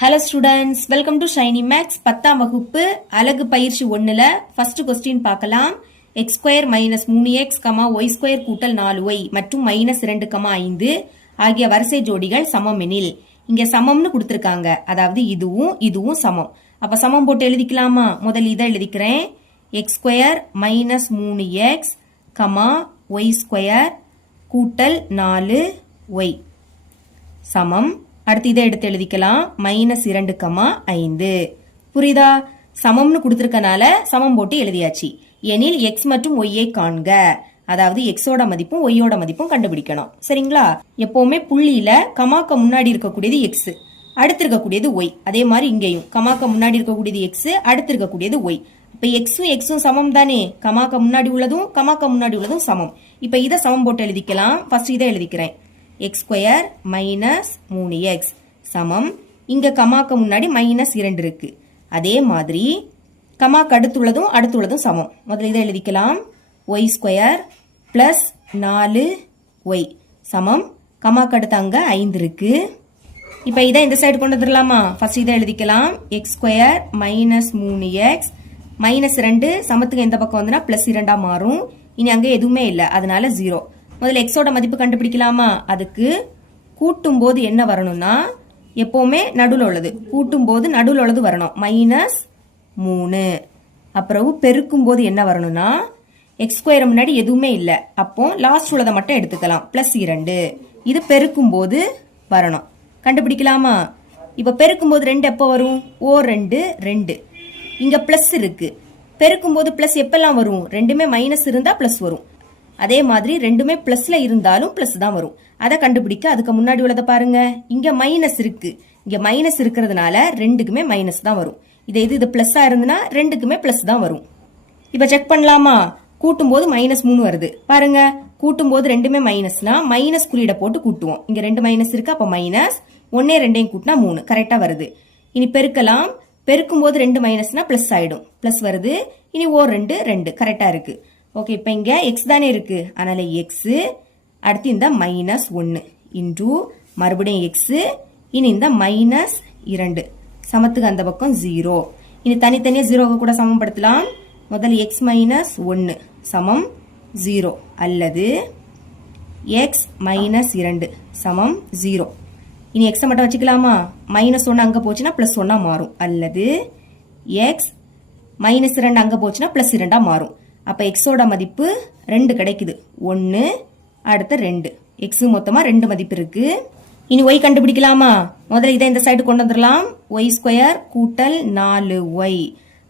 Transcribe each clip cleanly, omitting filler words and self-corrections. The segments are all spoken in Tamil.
Hello students, welcome to Shiny Max 10ஆம் வகுப்பு அலகு பயிற்சி 1ல first question பார்க்கலாம். x square minus 3x, y square கூட்டல் 4y மற்றும் minus 2, 5 ஆகிய வரிசை ஜோடிகள் சமம் எனில். இங்க சமம்னு கொடுத்திருக்காங்க. அதாவது இதுவும் சமம். அப்ப சமம் போட்டு எழுதிக்கலாமா? முதல் இதை எழுதிக்கிறேன். x square minus 3x, y square கூட்டல் 4y சமம். அடுத்து இதை எடுத்து எழுதிக்கலாம். -2, 5 புரியுதா? சமம்னு கொடுத்திருக்கனால சமம் போட்டு எழுதியாச்சு. எனில் x மற்றும் y ஐ காண்க. அதாவது x ஓட மதிப்பும் y ஓட மதிப்பும் கண்டுபிடிக்கணும். சரிங்களா? எப்பவுமே புள்ளியில கமாக்க முன்னாடி இருக்கக்கூடியது x, அடுத்து இருக்கக்கூடியது y. அதே மாதிரி இங்கேயும் கமாக்க முன்னாடி இருக்கக்கூடியது x, அடுத்து இருக்கக்கூடியது y. இப்ப x-ம் சமம் தானே? கமாக்க முன்னாடி உள்ளதும் சமம். இப்ப இதை சமம் போட்டு எழுதிக்கலாம். ஃபர்ஸ்ட் இதை எழுதிக்கிறேன். x square minus 3x சமம். இங்க கமாக்க முன்னாடி -2 இருக்கு. அதே மாதிரி கமாக்கு அடுத்துள்ளதும் சமம். முதல்ல இதை எழுதிக்கலாம். y square plus 4y சமம். கமாக்கு அடுத்து அங்க 5 இருக்கு. இப்ப இதை இந்த சைடு கொண்டு வந்துடலாமா? ஃபர்ஸ்ட் இதை எழுதிக்கலாம். x square minus 3x -2 சமத்துக்கு எந்த பக்கம் வந்துனா +2 மாறும். இனி அங்க எதுவுமே இல்லை, அதனால 0. முதல்ல எக்ஸோட மதிப்பு கண்டுபிடிக்கலாமா? அதுக்கு கூட்டும் போது என்ன வரணும்னா எப்பவுமே நடுவில் உள்ளது, கூட்டும் போது நடுவில் உள்ளது வரணும். -3. அப்புறம் பெருக்கும் போது என்ன வரணும்னா எக்ஸ் ஸ்கொயர் முன்னாடி எதுவுமே இல்லை, அப்போ லாஸ்ட் உள்ளதை மட்டும் எடுத்துக்கலாம். +2. இது பெருக்கும் போது வரணும். கண்டுபிடிக்கலாமா? இப்ப பெருக்கும் போது 2 எப்போ வரும்? 2 இங்க பிளஸ் இருக்கு. பெருக்கும் போது பிளஸ் எப்பெல்லாம் வரும்? ரெண்டுமே மைனஸ் இருந்தா பிளஸ் வரும். அதே மாதிரி ரெண்டுமே பிளஸ்ல இருந்தாலும் பிளஸ் தான் வரும். அதை கண்டுபிடிக்க அதுக்கு முன்னாடி உள்ளதை பாருங்க. இங்க மைனஸ் இருக்கு. இங்க மைனஸ் இருக்கிறதுனால ரெண்டுக்குமே மைனஸ் தான் வரும். இது பிளஸ்ஸா இருந்துன்னா ரெண்டுக்குமே பிளஸ் தான் வரும். இப்ப செக் பண்ணலாமா? கூட்டும் போது -3 வருது பாருங்க. கூட்டும் போது ரெண்டுமே மைனஸ்னா மைனஸ் குறியீட போட்டு கூட்டுவோம். இங்க 2 மைனஸ் இருக்கு, அப்ப மைனஸ் 1 2 கூட்டினா 3 கரெக்டா வருது. இனி பெருக்கலாம். பெருக்கும் போது 2 மைனஸ்னா பிளஸ் ஆயிடும். பிளஸ் வருது. இனி 2 கரெக்டா இருக்கு. ஓகே, இப்ப இங்க x தானே இருக்கு, அதனால x அடுத்து இந்த -1 இன்டு மறுபடியும் x, இனி இந்த -2 சமத்துக்கு அந்த பக்கம் 0. இனி தனித்தனியா 0 கூட சமப்படுத்தலாம். முதல்ல x -1 சமம் 0 அல்லது x -2 சமம் 0. இனி x மட்டும் வச்சுக்கலாமா? -1 அங்க போச்சுன்னா +1 மாறும். அல்லது x -2 அங்க போச்சுன்னா +2 மாறும். அப்ப எக்ஸோட மதிப்பு 2 கிடைக்குது. 1 அடுத்து 2. எக்ஸ் மொத்தமா 2 மதிப்பு இருக்கு. இனி y கண்டுபிடிக்கலாமா? முதல்ல இதை இந்த சைடு கொண்டு வந்துடலாம். y ஸ்கொயர் கூட்டல் 4y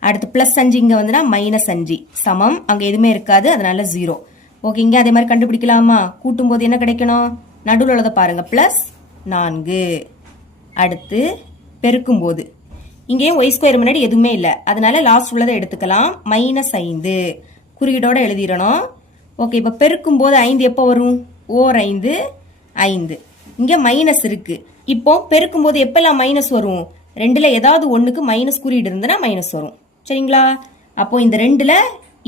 அடுத்து +5 இங்க வந்துனா -5 சமம். அங்க எதுவுமே இருக்காது, அதனால 0. ஓகே, இங்க அதே மாதிரி கண்டுபிடிக்கலாமா? கூட்டும் போது என்ன கிடைக்கணும்? நடுவில் உள்ளதை பாருங்க, +4. அடுத்து பெருக்கும் போது இங்கேயும் y ஸ்கொயர் முன்னாடி எதுவுமே இல்லை, அதனால லாஸ்ட் உள்ளதை எடுத்துக்கலாம். -5 குறியீடோட எழுதிடணும். ஓகே, இப்ப பெருக்கும் போது 5 எப்போ வரும்? 5 இங்க மைனஸ் இருக்கு. இப்போ பெருக்கும் போது எப்பெல்லாம் மைனஸ் வரும்? 2ல ஏதாவது ஒண்ணுக்கு மைனஸ் குறியீடு இருந்துன்னா மைனஸ் வரும். சரிங்களா? அப்போ இந்த 2ல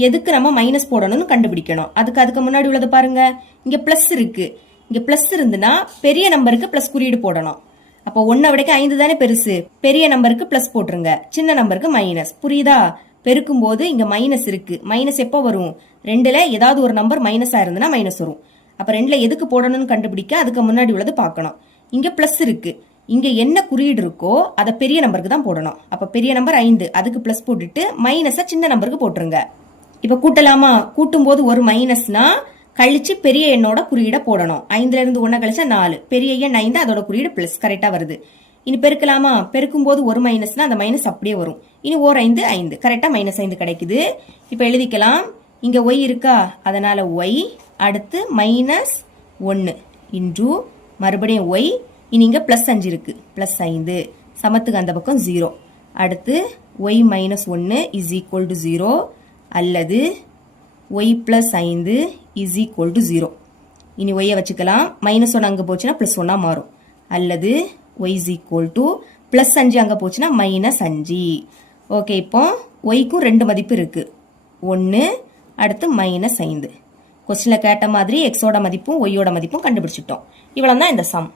எதுக்கு நம்ம மைனஸ் போடணும்னு கண்டுபிடிக்கணும். அதுக்கு முன்னாடி உள்ளது பாருங்க. இங்க பிளஸ் இருக்கு. இங்க பிளஸ் இருந்துன்னா பெரிய நம்பருக்கு பிளஸ் குறியீடு போடணும். அப்போ 1 விடைக்கு 5 தானே பெருசு. பெரிய நம்பருக்கு பிளஸ் போட்டுருங்க, சின்ன நம்பருக்கு மைனஸ். புரியுதா? பெருக்கும் போது இங்க மைனஸ் இருக்கு. மைனஸ் எப்போ வரும்? 2ல ஏதாவது ஒரு நம்பர் மைனஸா இருந்துன்னா மைனஸ் வரும். அப்ப 2ல எதுக்கு போடணும்னு கண்டுபிடிக்க அதுக்கு முன்னாடி உள்ளது பார்க்கணும். இங்க பிளஸ் இருக்கு. இங்க என்ன குறியீடு இருக்கோ அதை பெரிய நம்பருக்கு தான் போடணும். அப்ப பெரிய நம்பர் 5, அதுக்கு பிளஸ் போட்டுட்டு மைனஸ சின்ன நம்பருக்கு போட்டுருங்க. இப்ப கூட்டலாமா? கூட்டும் போது ஒரு மைனஸ்னா கழிச்சு பெரிய எண்ணோட குறியீட போடணும். 5ல இருந்து 1 கழிச்சா 4. பெரிய எண் 5, அதோட குறியீடு பிளஸ் கரெக்டா வருது. இனி பெருக்கலாமா? பெருக்கும் போது ஒரு மைனஸ்னா அந்த மைனஸ் அப்படியே வரும். இனி 5 கரெக்டா -5 கிடைக்குது. இப்ப எழுதிக்கலாம். இங்க y இருக்கா, அதனால y அடுத்து -1 இன்டு மறுபடியும் y. இனி இங்க +5 இருக்கு, +5 சமத்துக்கு அந்த பக்கம் 0. அடுத்து y -1 is equal to 0 அல்லது y +5 is equal to 0. இனி y வச்சுக்கலாம். -1 அங்க போச்சுன்னா +1 மாறும். அல்லது y is equal to +5 அங்க போச்சுன்னா -5. ஓகே, இப்போ yக்கும் 2 மதிப்பு இருக்கு. 1 அடுத்து -5. கொஸ்டின்ல கேட்ட மாதிரி எக்ஸோட மதிப்பும் ஒய்யோட மதிப்பும் கண்டுபிடிச்சிட்டோம். இவ்வளவுதான் இந்த சம்.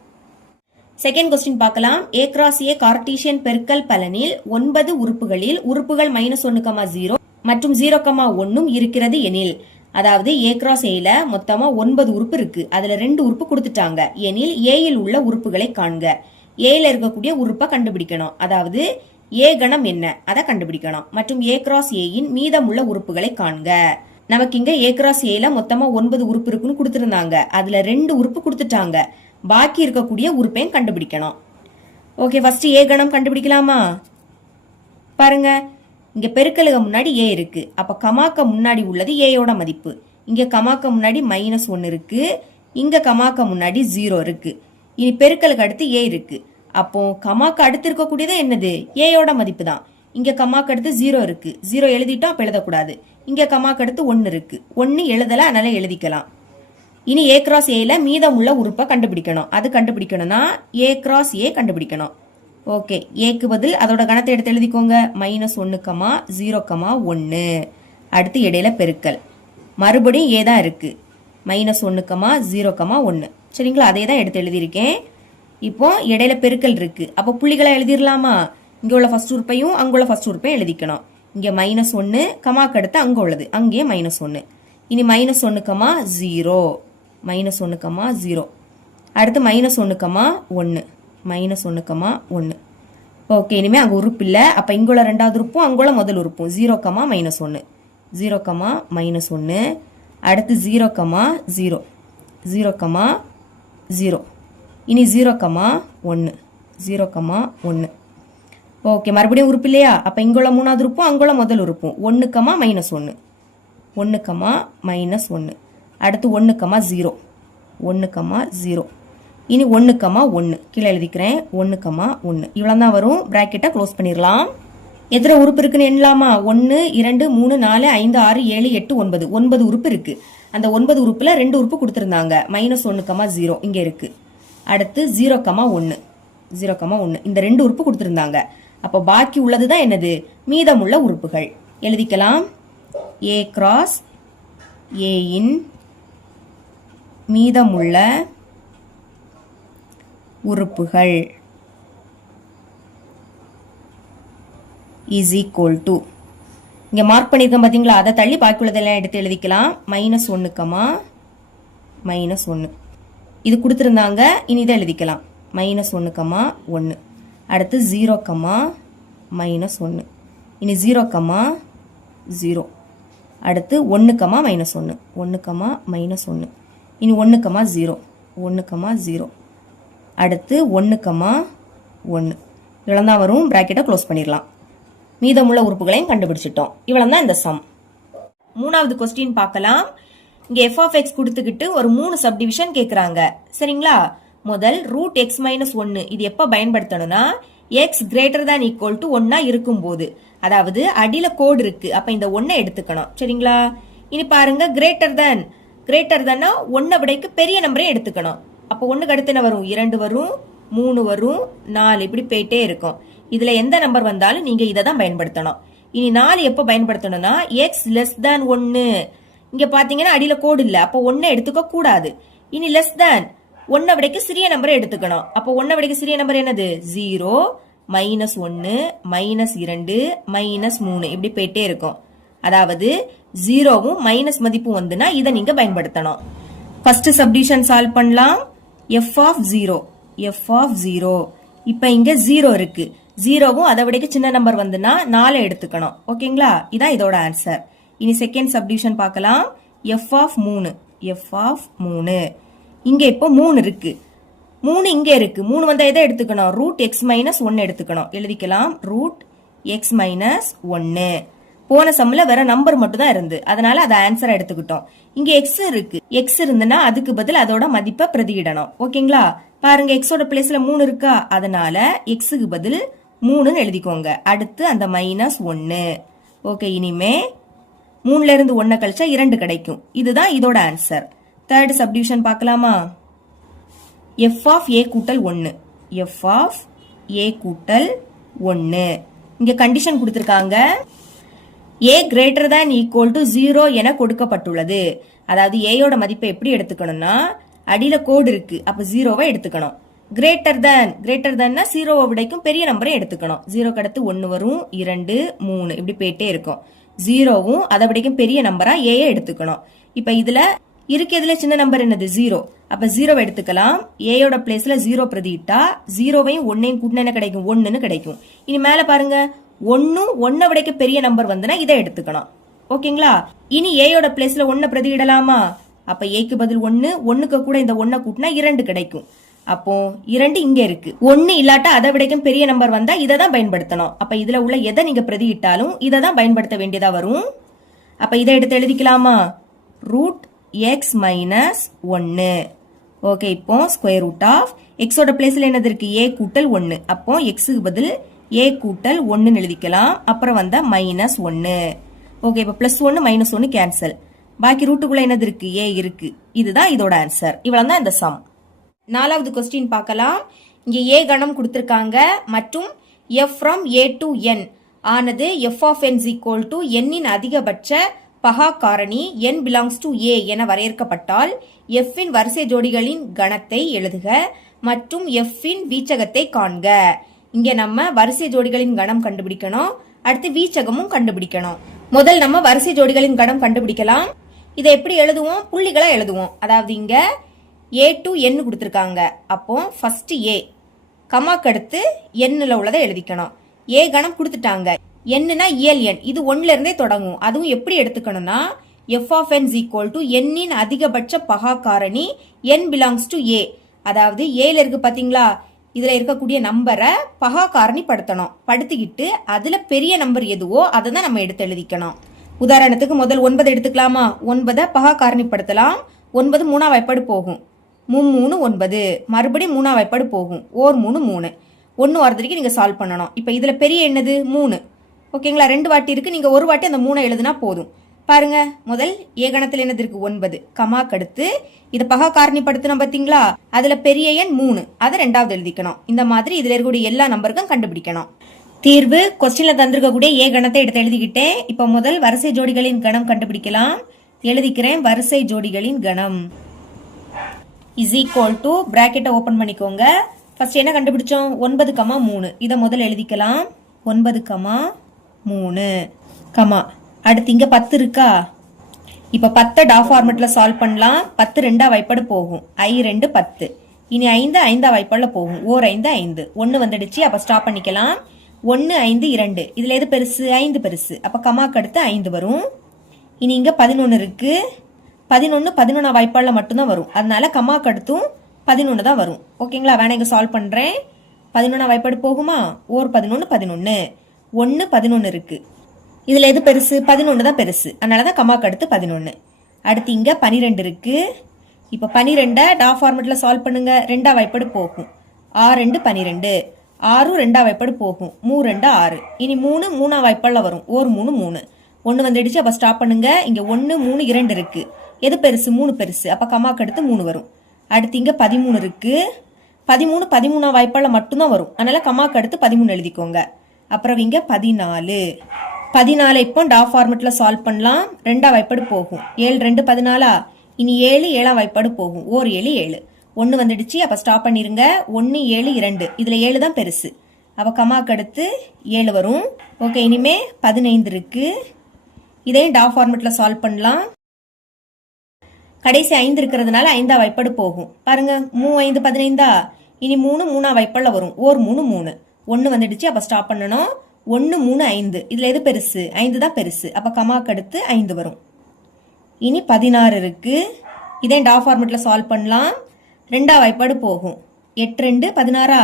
செகண்ட் கொஸ்டின் பார்க்கலாம். A cross A கார்ட்டீசியன் பெருக்கல் பலனில் 9 உறுப்புகளில் உறுப்புகள் -1,0 மற்றும் 0,1 இருக்கிறது எனில், அதாவது A cross A ல மொத்தமா 9 உறுப்பு இருக்கு. அதுல 2 உறுப்பு கொடுத்துட்டாங்க எனில் A யில் உள்ள உறுப்புகளை காண்க. A ல இருக்கக்கூடிய உறுப்பை கண்டுபிடிக்கணும். அதாவது A கணம் என்ன அதை கண்டுபிடிக்கணும். மற்றும் A cross A யின் மீதமுள்ள உறுப்புகளை காண்க. நமக்கு இங்க A cross A ல மொத்தமா 9 உறுப்பு இருக்குன்னு கொடுத்திருந்தாங்க. அதுல 2 உறுப்பு கொடுத்துட்டாங்க. பாக்கி இருக்கக்கூடிய உறுப்பையும் கண்டுபிடிக்கணும். ஓகே, ஃபர்ஸ்ட் A கணம் கண்டுபிடிக்கலாமா? பாருங்க, இங்க பெருக்கலுக்கு முன்னாடி A இருக்கு. அப்ப கமாக்க முன்னாடி உள்ளது A யோட மதிப்பு. இங்க கமாக்க முன்னாடி -1 இருக்கு. இங்க கமாக்க முன்னாடி 0 இருக்கு. இனி பெருக்கலுக்கு அடுத்து A இருக்கு. அப்போ கமாக்கு அடுத்து இருக்கக்கூடியது என்னது? A யோட மதிப்பு தான். இங்க கமாக்கு அடுத்து 0 இருக்கு. 0 எழுதிட்டோம், அப்ப எழுதக்கூடாது. இங்க கமாக்கு அடுத்து 1 இருக்கு. 1 எழுதல, அதனால எழுதிக்கலாம். இனி A cross A ல மீதமுள்ள உறுப்பை கண்டுபிடிக்கணும். அது கண்டுபிடிக்கணும்னா A cross A கண்டுபிடிக்கணும். ஓகே, ஏக்கு பதில் அதோட கணத்தை எடுத்து எழுதிக்கோங்க. -1,0,1. அடுத்து இடையில பெருக்கல். மறுபடியும் A தான் இருக்கு. -1,0,1. சரிங்களா? அதே தான் எடுத்து எழுதியிருக்கேன். இப்போ இடையில பெருக்கல் இருக்கு. அப்போ புள்ளிகளை எழுதிடலாமா? இங்க உள்ள ஃபர்ஸ்ட் உறுப்பையும் அங்குள்ள ஃபர்ஸ்ட் உறுப்பையும் எழுதிக்கணும். இங்க -1 கமாக்கு அடுத்து அங்க உள்ளது, அங்கேயே -1. இனி -1,0. -1,0. அடுத்து -1,1. -1,1. ஓகே, இனிமே அங்க உறுப்பு இல்ல. அப்ப இங்குள்ள ரெண்டாவது உறுப்பும் அங்குள்ள முதல் உறுப்பும் 0,-1. 0,-1. அடுத்து 0,0. 0,0. இனி 0,1. 0,1. ஓகே, மறுபடியும் உறுப்பு இல்லையா? அப்ப இங்குள்ள மூணாவது உறுப்பும் அங்குள்ள முதல் உறுப்பும் 1,-1. 1,-1. அடுத்து 1,0. 1,0. இனி 1,1. கீழே எழுதிக்கிறேன். 1,1. இவ்வளவுதான் வரும். பிராக்கெட்டை க்ளோஸ் பண்ணிடலாம். எத்தனை உறுப்பு இருக்குன்னு எண்ணலாமா? 1, 2, 3, 4, 5, 6, 7, 8, 9. 9 உறுப்பு இருக்கு. அந்த 9 உறுப்புல 2 உறுப்பு கொடுத்திருந்தாங்க. -1,0 இங்க இருக்கு. அடுத்து 0,1. 0,1. இந்த 2 உறுப்பு கொடுத்திருந்தாங்க. அப்போ பாக்கி உள்ளதுதான் என்னது? மீதமுள்ள உறுப்புகள். எழுதிக்கலாம். A cross A இன் மீதமுள்ள உறுப்புகள் is equal to, இங்க மார்க் பண்ணிருக்கேன் பாத்தீங்களா? அதை தள்ளி பாக்கி உள்ளதெல்லாம் எடுத்து எழுதிக்கலாம். -1,-1. இது கொடுத்திருந்தாங்க. இனி இதை எழுதிக்கலாம். -1,1. அடுத்து 0,-1. இனி 0,0. அடுத்து 1,-1. 1,-1. இனி 1,0. 1,0. அடுத்து 1,1. இவ்வளவுதான் வரும். பிராக்கெட்டை க்ளோஸ் பண்ணிடலாம். மீதமுள்ள உறுப்புகளையும் கண்டுபிடிச்சிட்டோம். இவ்வளவுதான் இந்த சம். மூணாவது கொஸ்டின் பார்க்கலாம். இங்க f(x) கொடுத்துக்கிட்டு ஒரு 3 சப்டிவிஷன் கேக்குறாங்க. சரிங்களா? முதல் √x-1 இது எப்ப பயன்படுத்தணும்னா x greater than equal to 1 இருக்கும்போது, அதாவது அடியில கோடு இருக்கு. அப்ப இந்த 1 எடுத்துக்கணும். சரிங்களா? இனி பாருங்க, கிரேட்டர் than 1 விடைக்கு பெரிய நம்பரே எடுத்துக்கணும். அப்ப 1க்கு அடுத்து என்ன வரும்? 2 வரும், 3 வரும், 4 இப்படி போயிட்டே இருக்கும். இதுல எந்த நம்பர் வந்தாலும் நீங்க இதை தான் பயன்படுத்தணும். இனி 4 எப்ப பயன்படுத்தணும்னா x less than 1. இங்க பாத்தீங்கன்னா அடியில கோடு இல்ல. அப்ப 1 எடுத்துக்க கூடாது. இனி லெஸ் தேன் 1 விடைக்கு சிறிய நம்பரை எடுத்துக்கணும். அப்ப 1 விடைக்கு சிறிய நம்பர் என்னது? 0, -1, -2, -3 இப்படி போயிட்டே இருக்கும். அதாவது 0வும் மைனஸ் மதிப்பும் வந்துனா இதை நீங்க பயன்படுத்தணும். ஃபர்ஸ்ட் சப்டிவிஷன் சால்வ் பண்ணலாம். f(0). இப்ப இங்க 0 இருக்கு. 0வும் அதை விடைக்கு சின்ன நம்பர் வந்துனா 4 எடுத்துக்கணும். ஓகேங்களா? இதான் இதோட ஆன்சர். இனி செகண்ட் சப்டிவிஷன் பார்க்கலாம். f(3). இங்க இப்போ 3 இருக்கு. 3 இங்க இருக்கு. 3 வந்தா எதை எடுத்துக்கணும்? √x-1 எடுத்துக்கணும். எழுதிக்கலாம். √x-1. போன சம்ல வேற நம்பர் மட்டும் தான் இருந்து, அதனால அதை ஆன்சர் எடுத்துக்கிட்டோம். இங்க x இருக்கு. x இருந்துன்னா அதுக்கு பதில் அதோட மதிப்பை பிரதியிடணும். ஓகேங்களா? பாருங்க, எக்ஸோட பிளேஸ்ல 3 இருக்கா? அதனால எக்ஸுக்கு பதில் 3ன்னு எழுதிக்கோங்க. அடுத்து அந்த -1. ஓகே, இனிமே 3ல இருந்து 1 கழிச்சா 2 கிடைக்கும். இதுதான் இதோட ஆன்சர். தேர்ட் சப்டிவிஷன் பார்க்கலாமா? f(a கூட்டல் 1). f(a கூட்டல் 1). இங்க கண்டிஷன் கொடுத்திருக்காங்க. a greater than equal to 0 என கொடுக்கப்பட்டுள்ளது. அதாவது a யோட மதிப்பை எப்படி எடுத்துக்கணும்னா, அடியில கோடு இருக்கு. அப்ப 0வை எடுத்துக்கணும். கிரேட்டர் தேன்னா 0வை விடைக்கும் பெரிய நம்பரை எடுத்துக்கணும். 0க்கு அடுத்து 1 வரும், 2 3 இப்படி போயிட்டே இருக்கும். 0வும் அதை விடைக்கும் பெரிய நம்பரா ஏயை எடுத்துக்கணும். இப்ப இதுல இருக்கிறதுல சின்ன நம்பர் என்னது 0. அப்ப 0வை எடுத்துக்கலாம். ஏயோட பிளேஸ்ல 0 பிரதியிட்டா 0வையும் 1ஐயும் கூட்டினா என்ன கிடைக்கும்? 1ன்னு கிடைக்கும். இனி மேல பாருங்க 1 விடைக்கு பெரிய நம்பர் வந்துன்னா இதை எடுத்துக்கணும். ஓகேங்களா? இனி ஏயோட பிளேஸ்ல 1 பிரதியிடலாமா? அப்ப ஏக்கு பதில் 1க்கு கூட இந்த 1 கூட்டினா 2 கிடைக்கும். அப்போ 2 இங்க இருக்கு. 1 இல்லாட்டா அதை விடைக்கும் பெரிய நம்பர் வந்தா இதை தான் பயன்படுத்தணும். அப்ப இதுல உள்ள எதை நீங்க பிரதியிட்டாலும் இதை தான் பயன்படுத்த வேண்டியதா வரும். அப்ப இதை எடுத்து எழுதிக்கலாமா? √x - 1. ஓகே, இப்போ ஸ்கொயர் ரூட் ஆஃப் எக்ஸோட பிளேஸ்ல என்னது இருக்கு? a கூட்டல் 1. அப்போ எக்ஸுக்கு பதில் a கூட்டல் 1 எழுதிக்கலாம். அப்புறம் வந்தா -1. ஓகே, இப்போ +1 -1 கேன்சல். பாக்கி ரூட்டுக்குள்ள என்னது இருக்கு? a இருக்கு. இதுதான் இதோட ஆன்சர். இவ்வளவு தான் இந்த சம். 4வது கொஸ்டின் பார்க்கலாம். இங்க a கணம் கொடுத்திருக்காங்க மற்றும் f from a to n ஆனது f of n = n இன் அதிகபட்ச பகா காரணி n belongs to a என வரையறுக்கப்பட்டால் f இன் வரிசை ஜோடிகளின் கணத்தை எழுதுக மற்றும் f இன் வீச்சகத்தை காண்க. இங்க நம்ம வரிசை ஜோடிகளின் கணம் கண்டுபிடிக்கணும். அடுத்து வீச்சகமும் கண்டுபிடிக்கணும். முதல் நம்ம வரிசை ஜோடிகளின் கணம் கண்டுபிடிக்கலாம். இதை எப்படி எழுதுவோம்? புள்ளிகளா எழுதுவோம். அதாவது இங்க a to n கொடுத்திருக்காங்க. அப்போ ஃபர்ஸ்ட் a கமாக்கு அடுத்து nல உள்ளதை எழுதிக்கணும். a கணம் கொடுத்துட்டாங்க. என்னன்னா இயல் எண், இது 1ல இருந்தே தொடங்கும். அதுவும் எப்படி எடுத்துக்கணும்னா f of n = n இன் அதிகபட்ச பகா காரணி n belongs to a. அதாவது ஏல இருக்கு பாத்தீங்களா, இதுல இருக்கக்கூடிய நம்பரை பகா காரணி படுத்தணும். படுத்திக்கிட்டு அதுல பெரிய நம்பர் எதுவோ அதை தான் நம்ம எடுத்து எழுதிக்கணும். உதாரணத்துக்கு முதல் 9 எடுத்துக்கலாமா? 9 பகா காரணிப்படுத்தலாம். 9 3ஆம் வாய்ப்பாடு போகும். 3 9 மறுபடியும் 3ஆம் வாய்ப்பாடு போகும். 3 3 1 வரதுக்கு நீங்க சால்வ் பண்ணணும். இப்ப இதுல பெரிய என்னது? 3. ஓகேங்களா? 2 வாட்டி இருக்கு. நீங்க ஒரு வாட்டி அந்த 3 எழுதுனா போதும். பாருங்க, முதல் ஏகணத்தில் என்னது இருக்கு? 9 கமாக்கு அடுத்து இதை பகா காரணிப்படுத்தணும் பாத்தீங்களா? அதுல பெரிய எண் 3, அதை 2வது எழுதிக்கணும். இந்த மாதிரி இதுல இருக்கக்கூடிய எல்லா நம்பருக்கும் கண்டுபிடிக்கணும். தீர்வு கொஸ்டின்ல தந்திருக்கக்கூடிய ஏ கணத்தை எடுத்து எழுதிக்கிட்டேன். இப்ப முதல் வரிசை ஜோடிகளின் கணம் கண்டுபிடிக்கலாம். எழுதிக்கிறேன். வரிசை ஜோடிகளின் கணம் இஸ் ஈக்குவல் டு பிராக்கெட்டை ஓபன் பண்ணிக்கோங்க. ஃபர்ஸ்ட் என்ன கண்டுபிடிச்சோம்? 9, 3. இதை முதல்ல எழுதிக்கலாம். 9, 3 கமா அடுத்து இங்க 10 இருக்கா? இப்ப 10 டா ஃபார்மேட்ல சால்வ் பண்ணலாம். 10 2ஆ வாய்ப்பாடு போகும். I 2 10. இனி 5 5ஆ வாய்ப்பாடுல போகும். 5 5 1 வந்துடுச்சு. அப்ப ஸ்டாப் பண்ணிக்கலாம். 1 5 2 இதுல எது பெருசு? 5 பெருசு. அப்ப கமாக்கு அடுத்து 5 வரும். இனி இங்க 11 இருக்கு. 11 11ஆ வாய்ப்பாடுல மட்டும்தான் வரும். அதனால கமாக்கு அடுத்தும் 11 தான் வரும். ஓகேங்களா? வேணா இங்க சால்வ் பண்றேன். 11ஆ வாய்ப்பாடு போகுமா? 11 11 1 11 இருக்கு. இதுல எது பெருசு? 11 தான் பெருசு. அதனாலதான் கமாக்கு அடுத்து 11. அடுத்து இங்க 12 இருக்கு. இப்ப 12 டா ஃபார்மேட்ல சால்வ் பண்ணுங்க. 2ஆ வாய்ப்பாடு போகும். 6 2 12 6 2ஆ வாய்ப்பாடு போகும். 3 2 6. இனி 3 3ஆ வாய்ப்பாடுல வரும். 3 3 1 வந்துடுச்சு. அப்ப ஸ்டாப் பண்ணுங்க. இங்க 1 3 2 இருக்கு. எது பெருசு? 3 பெருசு. அப்ப கமாக்கு அடுத்து 3 வரும். அடுத்து இங்க 13 இருக்கு. 13 13ஆ வாய்ப்பாடுல மட்டும்தான் வரும். அதனால கமாக்கு அடுத்து 13 எழுதிக்கோங்க. அப்புறம் இங்க 14 14 இப்போ டா ஃபார்மேட்ல சால்வ் பண்ணலாம். 2ஆ வாய்ப்பாடு போகும். 7 2 14. இனி 7 7ஆம் வாய்ப்பாடு போகும். 7 7 1 வந்துடுச்சு. அப்ப ஸ்டாப் பண்ணிருங்க. 1 7 2 இதுல 7 தான் பெருசு. அப்ப கமாக்கு அடுத்து 7 வரும். ஓகே, இனிமே 15 இருக்கு. இதையும் டா ஃபார்மேட்ல சால்வ் பண்ணலாம். கடைசி 5 இருக்கிறதுனால 5ஆ வாய்ப்பாடு போகும். பாருங்க, 3 5 15. இனி 3 3ஆ வாய்ப்பாடுல வரும். 3 3 1 வந்துடுச்சு. அப்ப ஸ்டாப் பண்ணணும். 1 3 5 இதுல எது பெருசு? 5 தான் பெருசு. அப்ப கமாக்கு அடுத்து 5 வரும். இனி 16 இருக்கு. இதே டா ஃபார்மேட்ல சால்வ் பண்ணலாம். 2ஆ வாய்ப்பாடு போகும். 8 2 16.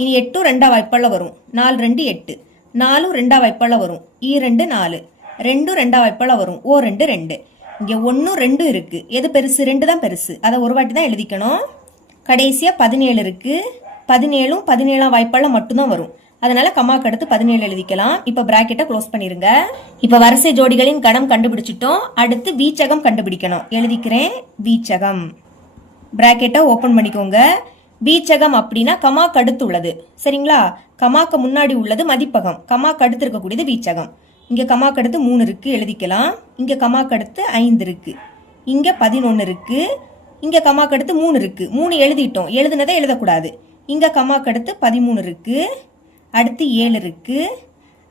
இனி 8 2ஆ வாய்ப்பாடுல வரும். 4 2 8 4 2ஆ வாய்ப்பாடுல வரும். 2 4 2 2ஆ வாய்ப்பாடுல வரும். 2 2 இங்க 1 2 இருக்கு. எது பெருசு? 2 தான் பெருசு. அதை ஒரு வாட்டி தான் எழுதிக்கணும். கடைசியா 17 இருக்கு. 17 17ஆம் வாய்ப்பாடுல மட்டும்தான் வரும். அதனால கமாக்கு அடுத்து 17 எழுதிக்கலாம். இப்ப பிராக்கெட்டை க்ளோஸ் பண்ணிருங்க. இப்ப வரிசை ஜோடிகளின் கணம் கண்டுபிடிச்சிட்டோம். அடுத்து வீச்சகம் கண்டுபிடிக்கணும். எழுதிக்கிறேன். வீச்சகம் பிராக்கெட்டை ஓபன் பண்ணிக்கோங்க. வீச்சகம் அப்படின்னா கமாக்கு அடுத்து உள்ளது. சரிங்களா? கமாக்கு முன்னாடி உள்ளது மதிப்பகம். கமாக்கு அடுத்து இருக்கக்கூடியது வீச்சகம். இங்க கமாக்கு அடுத்து 3 இருக்கு. எழுதிக்கலாம். இங்க கமாக்கு அடுத்து 5 இருக்கு. இங்க 11 இருக்கு. இங்க கமாக்கு அடுத்து 3 இருக்கு. 3 எழுதிட்டோம். எழுதுனதை எழுதக்கூடாது. இங்க கமாக்கு அடுத்து 13 இருக்கு, அடுத்து 7 இருக்கு,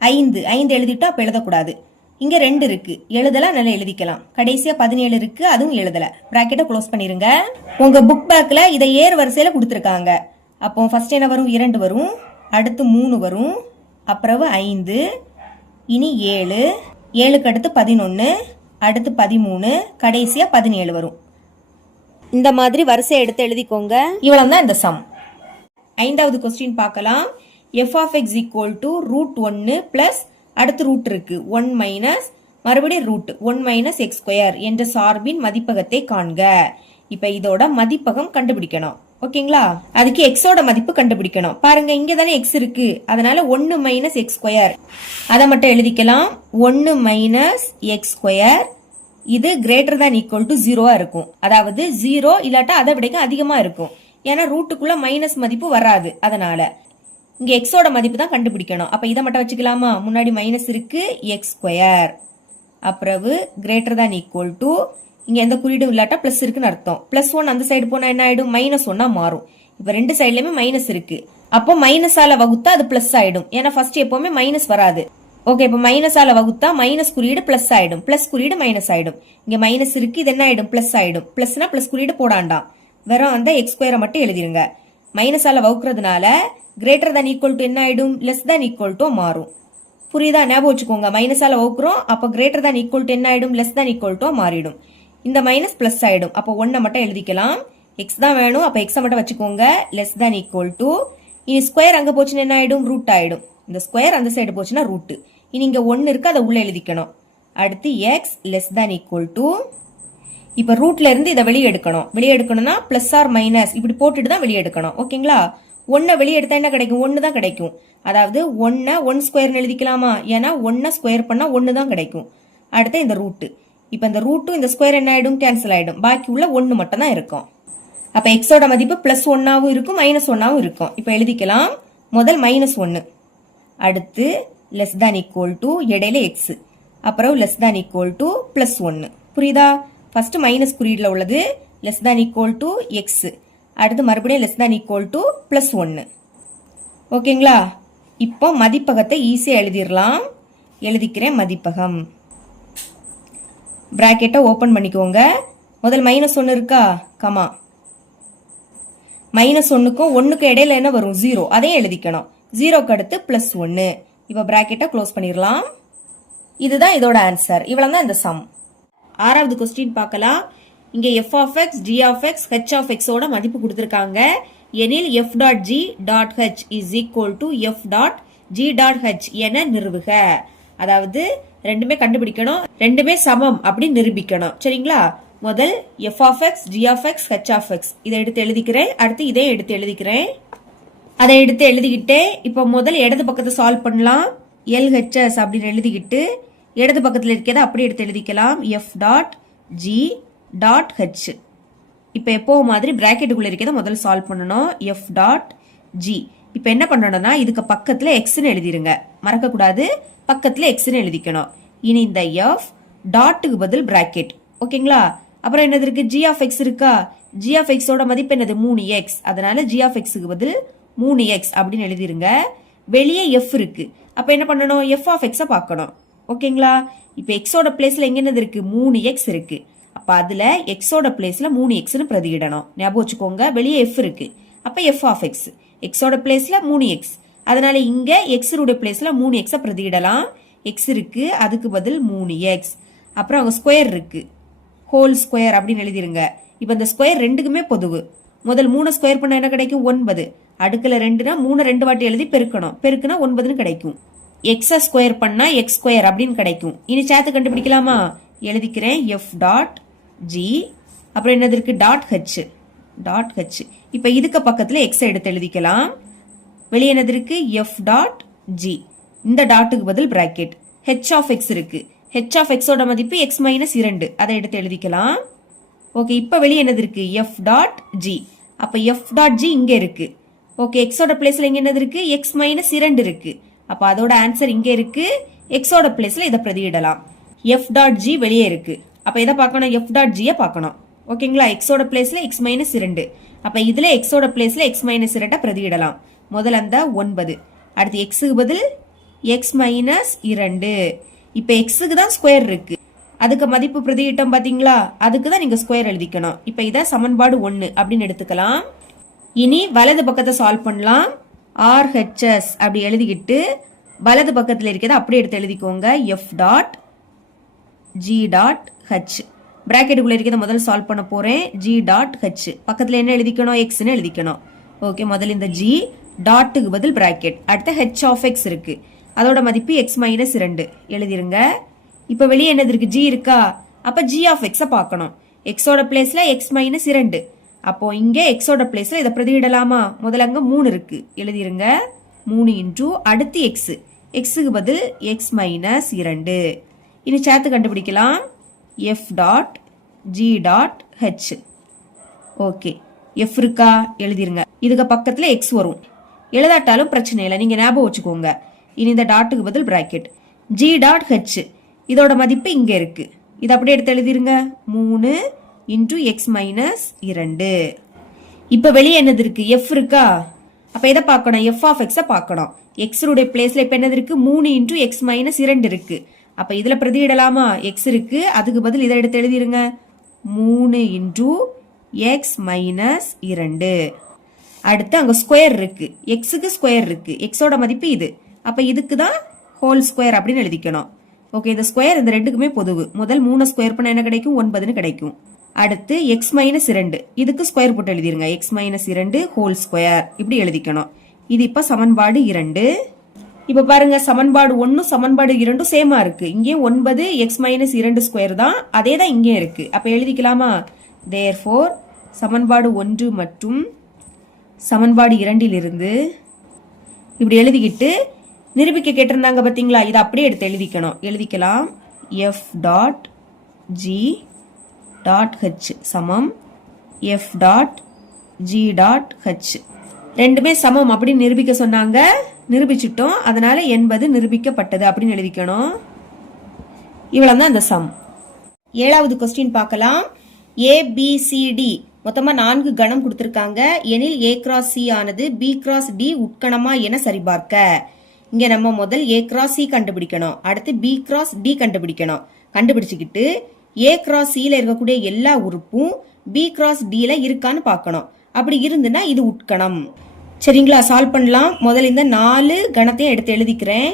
5 எழுதிட்டோம், அப்ப எழுதக்கூடாது. இங்க 2 இருக்கு, எழுதலாம், நல்லா எழுதிக்கலாம். கடைசியா 17 இருக்கு, அதுவும் எழுதல. பிராக்கெட்டை க்ளோஸ் பண்ணிருங்க. உங்க புக் பேக்ல இதை ஏறு வரிசையில கொடுத்துருக்காங்க. அப்போ ஃபர்ஸ்ட் என்ன வரும்? 2 வரும், அடுத்து 3 வரும், அப்புறம் 5, இனி 7, 7க்கு அடுத்து 11, அடுத்து 13, கடைசியா 17 வரும். இந்த மாதிரி வரிசை எடுத்து எழுதிக்கோங்க. இவ்வளவு தான் இந்த சம். 5வது கொஸ்டின் பார்க்கலாம். f of x equal to √1 plus அடுத்து ரூட் இருக்கு 1 மைனஸ் மறுபடியும் ரூட் 1 மைனஸ் எக்ஸ் ஸ்கொயர் என்ற சார்பின் மதிப்பகத்தை காண்க. இப்ப இதோட மதிப்பகம் கண்டுபிடிக்கணும். ஓகேங்களா? அதுக்கு எக்ஸோட மதிப்பு கண்டுபிடிக்கணும். பாருங்க, இங்க தானே எக்ஸ் இருக்கு, அதனால 1 மைனஸ் எக்ஸ் ஸ்கொயர் அதை மட்டும் எழுதிக்கலாம். 1 மைனஸ் எக்ஸ் ஸ்கொயர் இது கிரேட்டர் தான் ஈக்குவல் டு 0 இருக்கும். அதாவது 0 இல்லாட்டா அதை விட அதிகமா இருக்கும். ஏன்னா ரூட்டுக்குள்ள மைனஸ் மதிப்பு வராது. அதனால இங்க எக்ஸோட மதிப்பு தான் கண்டுபிடிக்கணும். அப்ப இதை மட்டும் வச்சுக்கலாமா? முன்னாடி மைனஸ் இருக்கு, எக்ஸ் ஸ்கொயர், அப்புறம் கிரேட்டர் தான் ஈக்குவல் டு, இங்க எந்த குறியீடும் இல்லாட்டா பிளஸ் இருக்குன்னு அர்த்தம். +1 அந்த சைடு போனா என்ன ஆயிடும்? -1 மாறும். இப்ப ரெண்டு சைட்லயுமே மைனஸ் இருக்கு. அப்போ மைனஸால வகுத்தா அது பிளஸ் ஆயிடும். ஏன்னா ஃபர்ஸ்ட் எப்பவுமே மைனஸ் வராது. ஓகே, இப்ப மைனஸால வகுத்தா மைனஸ் குறியீடு பிளஸ் ஆயிடும், பிளஸ் குறியீடு மைனஸ் ஆயிடும். இங்க மைனஸ் இருக்கு, இது என்ன ஆயிடும்? பிளஸ் ஆயிடும். பிளஸ்னா பிளஸ் குறியீடு போடாண்டாம், வெறும் அந்த எக்ஸ் ஸ்கொயரை மட்டும் எழுதிருங்க. மைனஸால வகுக்கிறதுனால கிரேட்டர் தான் ஈக்குவல் டு என்ன ஆயிடும்? லெஸ் தான் ஈக்குவல் டு மாறும். புரியுதா? ஞாபகம் வச்சுக்கோங்க. மைனஸால வகுக்கிறோம், அப்ப கிரேட்டர் தான் ஈக்குவல் டு என்ன ஆயிடும்? லெஸ் தான் ஈக்குவல் டு மாறிடும். இந்த மைனஸ் பிளஸ் ஆயிடும். அப்போ 1 மட்டும் எழுதிக்கலாம். எக்ஸ் தான் வேணும், அப்ப எக்ஸை மட்டும் வச்சுக்கோங்க. லெஸ் தான் ஈக்குவல் டு, இனி ஸ்கொயர் அங்க போச்சுன்னா என்ன ஆயிடும்? ரூட் ஆயிடும். இந்த ஸ்கொயர் அந்த சைடு போச்சுன்னா ரூட். இனி இங்க 1 இருக்கு, அதை உள்ள எழுதிக்கணும். அடுத்து எக்ஸ் லெஸ் தான் ஈக்குவல் டு, இப்ப ரூட்ல இருந்து இதை வெளியே எடுக்கணும். வெளியே எடுக்கணும்னா பிளஸ் ஆர் மைனஸ் இப்படி போட்டுட்டு தான் வெளியே எடுக்கணும். ஓகேங்களா? 1 வெளியே எடுத்தா என்ன கிடைக்கும்? 1 தான் கிடைக்கும். அதாவது 1 ஸ்கொயர் எழுதிக்கலாமா? ஏன்னா 1 ஸ்கொயர் பண்ணா 1 தான் கிடைக்கும். அடுத்து இந்த ரூட், இப்ப இந்த ரூட்டும் இந்த ஸ்கொயர் என்ன ஆயிடும்? கேன்சல் ஆயிடும். பாக்கி உள்ள 1 மட்டும் தான் இருக்கும். அப்ப எக்ஸோட மதிப்பு +1ஆவும் இருக்கும், -1ஆவும் இருக்கும். இப்ப எழுதிக்கலாம். முதல் -1, அடுத்து லெஸ் தான் ஈக்குவல் டு, இடையில எக்ஸ், அப்புறம் லெஸ் தான் ஈக்குவல் டு +1. புரியுதா? ஃபர்ஸ்ட் மைனஸ் குறியீடுல உள்ளது லெஸ் தான் ஈக்குவல் டு எக்ஸ், அடுத்து மறுபடியும் லெஸ் தான் ஈக்குவல் டு +1. ஓகேங்களா? இப்போ மதிப்பகத்தை ஈஸியா எழுதிடலாம். எழுதிக்கிறேன். மதிப்பகம் பிராக்கெட்டை ஓபன் பண்ணிக்கோங்க. முதல் -1 இருக்கா, கமா, -1க்கும் 1க்கும் இடையில என்ன வரும்? 0. அதையும் எழுதிக்கணும். 0க்கு அடுத்து +1. இப்ப பிராக்கெட்டை க்ளோஸ் பண்ணிடலாம். இதுதான் இதோட ஆன்சர். இவ்வளவுதான் இந்த சம். 6வது கொஸ்டின் பார்க்கலாம். இங்க f of x, g of x, h of x ஓட மதிப்பு கொடுத்திருக்காங்க. எனில் f dot g dot h is equal to f dot g dot h என நிறுவுக. அதாவது ரெண்டுமே கண்டுபிடிக்கணும், ரெண்டுமே சமம் அப்படி நிரூபிக்கணும். சரிங்களா? முதல் f of x, g of x, h of x இதை எடுத்து எழுதிக்கிறேன். அடுத்து இதை எடுத்து எழுதிக்கிறேன். அதை எடுத்து எழுதிக்கிட்டே இப்ப முதல் இடது பக்கத்தை சால்வ் பண்ணலாம். LHS அப்படின்னு எழுதிக்கிட்டு இடது பக்கத்தில் இருக்கிறத அப்படி எடுத்து எழுதிக்கலாம். f dot g dot h. இப்ப எப்போ மாதிரி பிராக்கெட்டுக்குள்ள இருக்கிறத முதல்ல சால்வ் பண்ணணும். f dot g. இப்ப என்ன பண்ணணும்னா இதுக்கு பக்கத்துல எக்ஸ்ன்னு எழுதிருங்க, மறக்க கூடாது. பக்கத்துல எக்ஸ்ன்னு எழுதிக்கணும். இனி இந்த f டாட்டுக்கு பதில் பிராக்கெட். ஓகேங்களா? அப்புறம் என்னது இருக்கு? g of x இருக்கா? g of x ஓட மதிப்பு என்னது? 3x. அதனால g of x க்கு பதில் 3x அப்படின்னு எழுதிருங்க. வெளியே f இருக்கு, அப்ப என்ன பண்ணணும்? f of x பார்க்கணும். ஓகேங்களா? இப்ப எக்ஸோட பிளேஸ்ல எங்க என்னது இருக்கு? 3x இருக்கு. அப்ப அதுல எக்ஸோட பிளேஸ்ல 3xன்னு பிரதியிடணும். ஞாபகம் வச்சுக்கோங்க. வெளியே f இருக்கு, அப்ப f of x. எக்ஸோட பிளேஸ்ல 3x, அதனால இங்க x உடைய பிளேஸ்ல 3x பிரதியிடலாம். x இருக்கு, அதுக்கு பதில் 3x. அப்புறம் அங்க ஸ்கொயர் இருக்கு, ஹோல் ஸ்கொயர் அப்படின்னு எழுதிருங்க. இப்ப இந்த ஸ்கொயர் ரெண்டுக்குமே பொதுவு. முதல் 3 ஸ்கொயர் பண்ண என்ன கிடைக்கும்? 9. அடுக்கல 2னா 3 2 வாட்டி எழுதி பெருக்கணும். பெருக்குனா 9ன்னு கிடைக்கும். எக்ஸ ஸ்கொயர் பண்ணா எக்ஸ் ஸ்கொயர் அப்படின்னு கிடைக்கும். இனி சேர்த்து கண்டுபிடிக்கலாமா? எழுதிக்கிறேன். f டாட் g, அப்புறம் என்னது இருக்கு? Dot h. Dot h. இப்ப இதுக்கு பக்கத்துல எக்ஸ் எடுத்து எழுதிக்கலாம். வெளியே என்னது இருக்கு? f dot g. இந்த டாட்டுக்கு பதில் பிராக்கெட். h of x இருக்கு. h of x ஓட மதிப்பு x மைனஸ் 2. அதை எடுத்து எழுதிக்கலாம். ஓகே, இப்ப வெளியே என்னது இருக்கு? f dot g. அப்ப f டாட் g இங்க இருக்கு. ஓகே, x ஓட பிளேஸ்ல இங்க என்னது இருக்கு? x மைனஸ் 2 இருக்கு. அப்ப அதோட ஆன்சர் இங்க இருக்கு. x ஓட பிளேஸ்ல இதை பிரதியிடலாம். f டாட் g வெளியே இருக்கு. அப்ப எதை பார்க்கணும்? f டாட் g பார்க்கணும். ஓகேங்களா? x ஓட பிளேஸ்ல x மைனஸ் 2, அப்போ இதில் எக்ஸோட பிளேஸில் எக்ஸ் மைனஸ் 2 பிரதியிடலாம். முதல்ல அந்த 9, அடுத்து எக்ஸுக்கு பதில் எக்ஸ் மைனஸ் 2. இப்போ எக்ஸுக்கு தான் ஸ்கொயர் இருக்கு, அதுக்கு மதிப்பு பிரதியிட்டம் பார்த்தீங்களா, அதுக்கு தான் நீங்கள் ஸ்கொயர் எழுதிக்கணும். இப்போ இதான் சமன்பாடு 1 அப்படின்னு எடுத்துக்கலாம். இனி வலது பக்கத்தை சால்வ் பண்ணலாம். ஆர்ஹெச்எஸ் அப்படி எழுதிக்கிட்டு வலது பக்கத்தில் இருக்கிறத அப்படியே எடுத்து எழுதிக்கோங்க. F dot G dot H பிராக்கெட்டுக்குள்ளே இருக்கிறத முதல்ல சால்வ் பண்ண போகிறேன். ஜி டாட் ஹெச் பக்கத்தில் என்ன எழுதிக்கணும், எக்ஸ்ன்னு எழுதிக்கணும். ஓகே, முதல்ல இந்த ஜி டாட்டுக்கு பதில் பிராக்கெட், அடுத்த ஹெச் ஆஃப் எக்ஸ் இருக்கு, அதோட மதிப்பு எக்ஸ் மைனஸ் 2 எழுதிருங்க. இப்போ வெளியே என்னது இருக்கு, ஜி இருக்கா, அப்போ ஜி ஆஃப் எக்ஸை பார்க்கணும். எக்ஸோட பிளேஸ்ல எக்ஸ் மைனஸ் 2, அப்போ இங்கே எக்ஸோட பிளேஸ்ல இதை பிரதியிடலாமா, முதல்ல அங்கே 3 இருக்கு எழுதிருங்க. 3 இன்டூ அடுத்து எக்ஸ், எக்ஸுக்கு பதில் எக்ஸ் மைனஸ் 2. இனி சேர்த்து கண்டுபிடிக்கலாம். F dot G dot H. Okay, F இருக்கா எழுதிருங்க. இதுக்கு பக்கத்தில் எக்ஸ் வரும், எழுதாட்டாலும் பிரச்சனை இல்லை, நீங்கள் ஞாபகம் வச்சுக்கோங்க. இனி இந்த டாட்டுக்கு பதில் பிராக்கெட். ஜி டாட் ஹெச் இதோட மதிப்பு இங்கே இருக்கு, இது அப்படியே எடுத்து எழுதிருங்க. 3 இன்டூ எக்ஸ் மைனஸ் 2. இப்போ வெளியே என்னது இருக்கு, எஃப் இருக்கா, அப்போ எதை பார்க்கணும், எஃப் ஆஃப் எக்ஸை பார்க்கணும். எக்ஸுடைய பிளேஸில் இப்போ என்னது இருக்கு, 3 இன்டூ எக்ஸ் மைனஸ் 2 இருக்கு. அப்போ இதில் பிரதியிடலாமா, எக்ஸ் இருக்கு, அதுக்கு பதில் இதை எடுத்து எழுதிருங்க. 3 இன்டூ எக்ஸ் மைனஸ் 2. அடுத்து அங்கே ஸ்கொயர் இருக்கு, எக்ஸுக்கு ஸ்கொயர் இருக்கு, எக்ஸோட மதிப்பு இது, அப்போ இதுக்கு தான் ஹோல் ஸ்கொயர் அப்படின்னு எழுதிக்கணும். ஓகே, இந்த ஸ்கொயர் இந்த ரெண்டுக்குமே பொதுவு. முதல் 3 ஸ்கொயர் பண்ண என்ன கிடைக்கும், 9ன்னு கிடைக்கும். அடுத்து எக்ஸ் மைனஸ் 2 இதுக்கு ஸ்கொயர் போட்டு எழுதிருங்க. எக்ஸ் மைனஸ் 2 ஹோல் ஸ்கொயர் இப்படி எழுதிக்கணும். இது இப்போ சமன்பாடு 2. இப்போ பாருங்க, சமன்பாடு 1 சமன்பாடு 2 சேமா இருக்கு. இங்கேயும் 9 எக்ஸ் மைனஸ் 2 ஸ்கொயர் தான், அதே தான் இங்கேயும் இருக்கு. அப்போ எழுதிக்கலாமா. தேர்ஃபோர் சமன்பாடு 1 மற்றும் சமன்பாடு 2 இப்படி எழுதிக்கிட்டு நிரூபிக்க கேட்டிருந்தாங்க பார்த்தீங்களா, இதை அப்படியே எடுத்து எழுதிக்கணும். எழுதிக்கலாம். F dot G dot H சமம் F dot G dot H ரெண்டுமே சமம் அப்படின்னு நிரூபிக்க சொன்னாங்க, நிரூபிச்சிட்டோம். அதனால என்பது நிரூபிக்கப்பட்டது அப்படின்னு எழுதிக்கணும். இவ்வளவுதான் அந்த சம். 7வது கொஸ்டின் பார்க்கலாம். ஏபிசிடி மொத்தமா 4 கணம் கொடுத்திருக்காங்க. எனில் ஏ கிராஸ் சி ஆனது பி கிராஸ் டி உட்கணமா என சரிபார்க்க. இங்க நம்ம முதல் ஏ கிராஸ் சி கண்டுபிடிக்கணும், அடுத்து பி கிராஸ் டி கண்டுபிடிக்கணும். கண்டுபிடிச்சுக்கிட்டு ஏ கிராஸ் சில இருக்கக்கூடிய எல்லா உறுப்பும் பி கிராஸ் டில இருக்கான்னு பார்க்கணும். அப்படி இருந்துன்னா இது உட்கணம். சரிங்களா, சால்வ் பண்ணலாம். முதல்ல இந்த 4 கணத்தையும் எடுத்து எழுதிக்கிறேன்.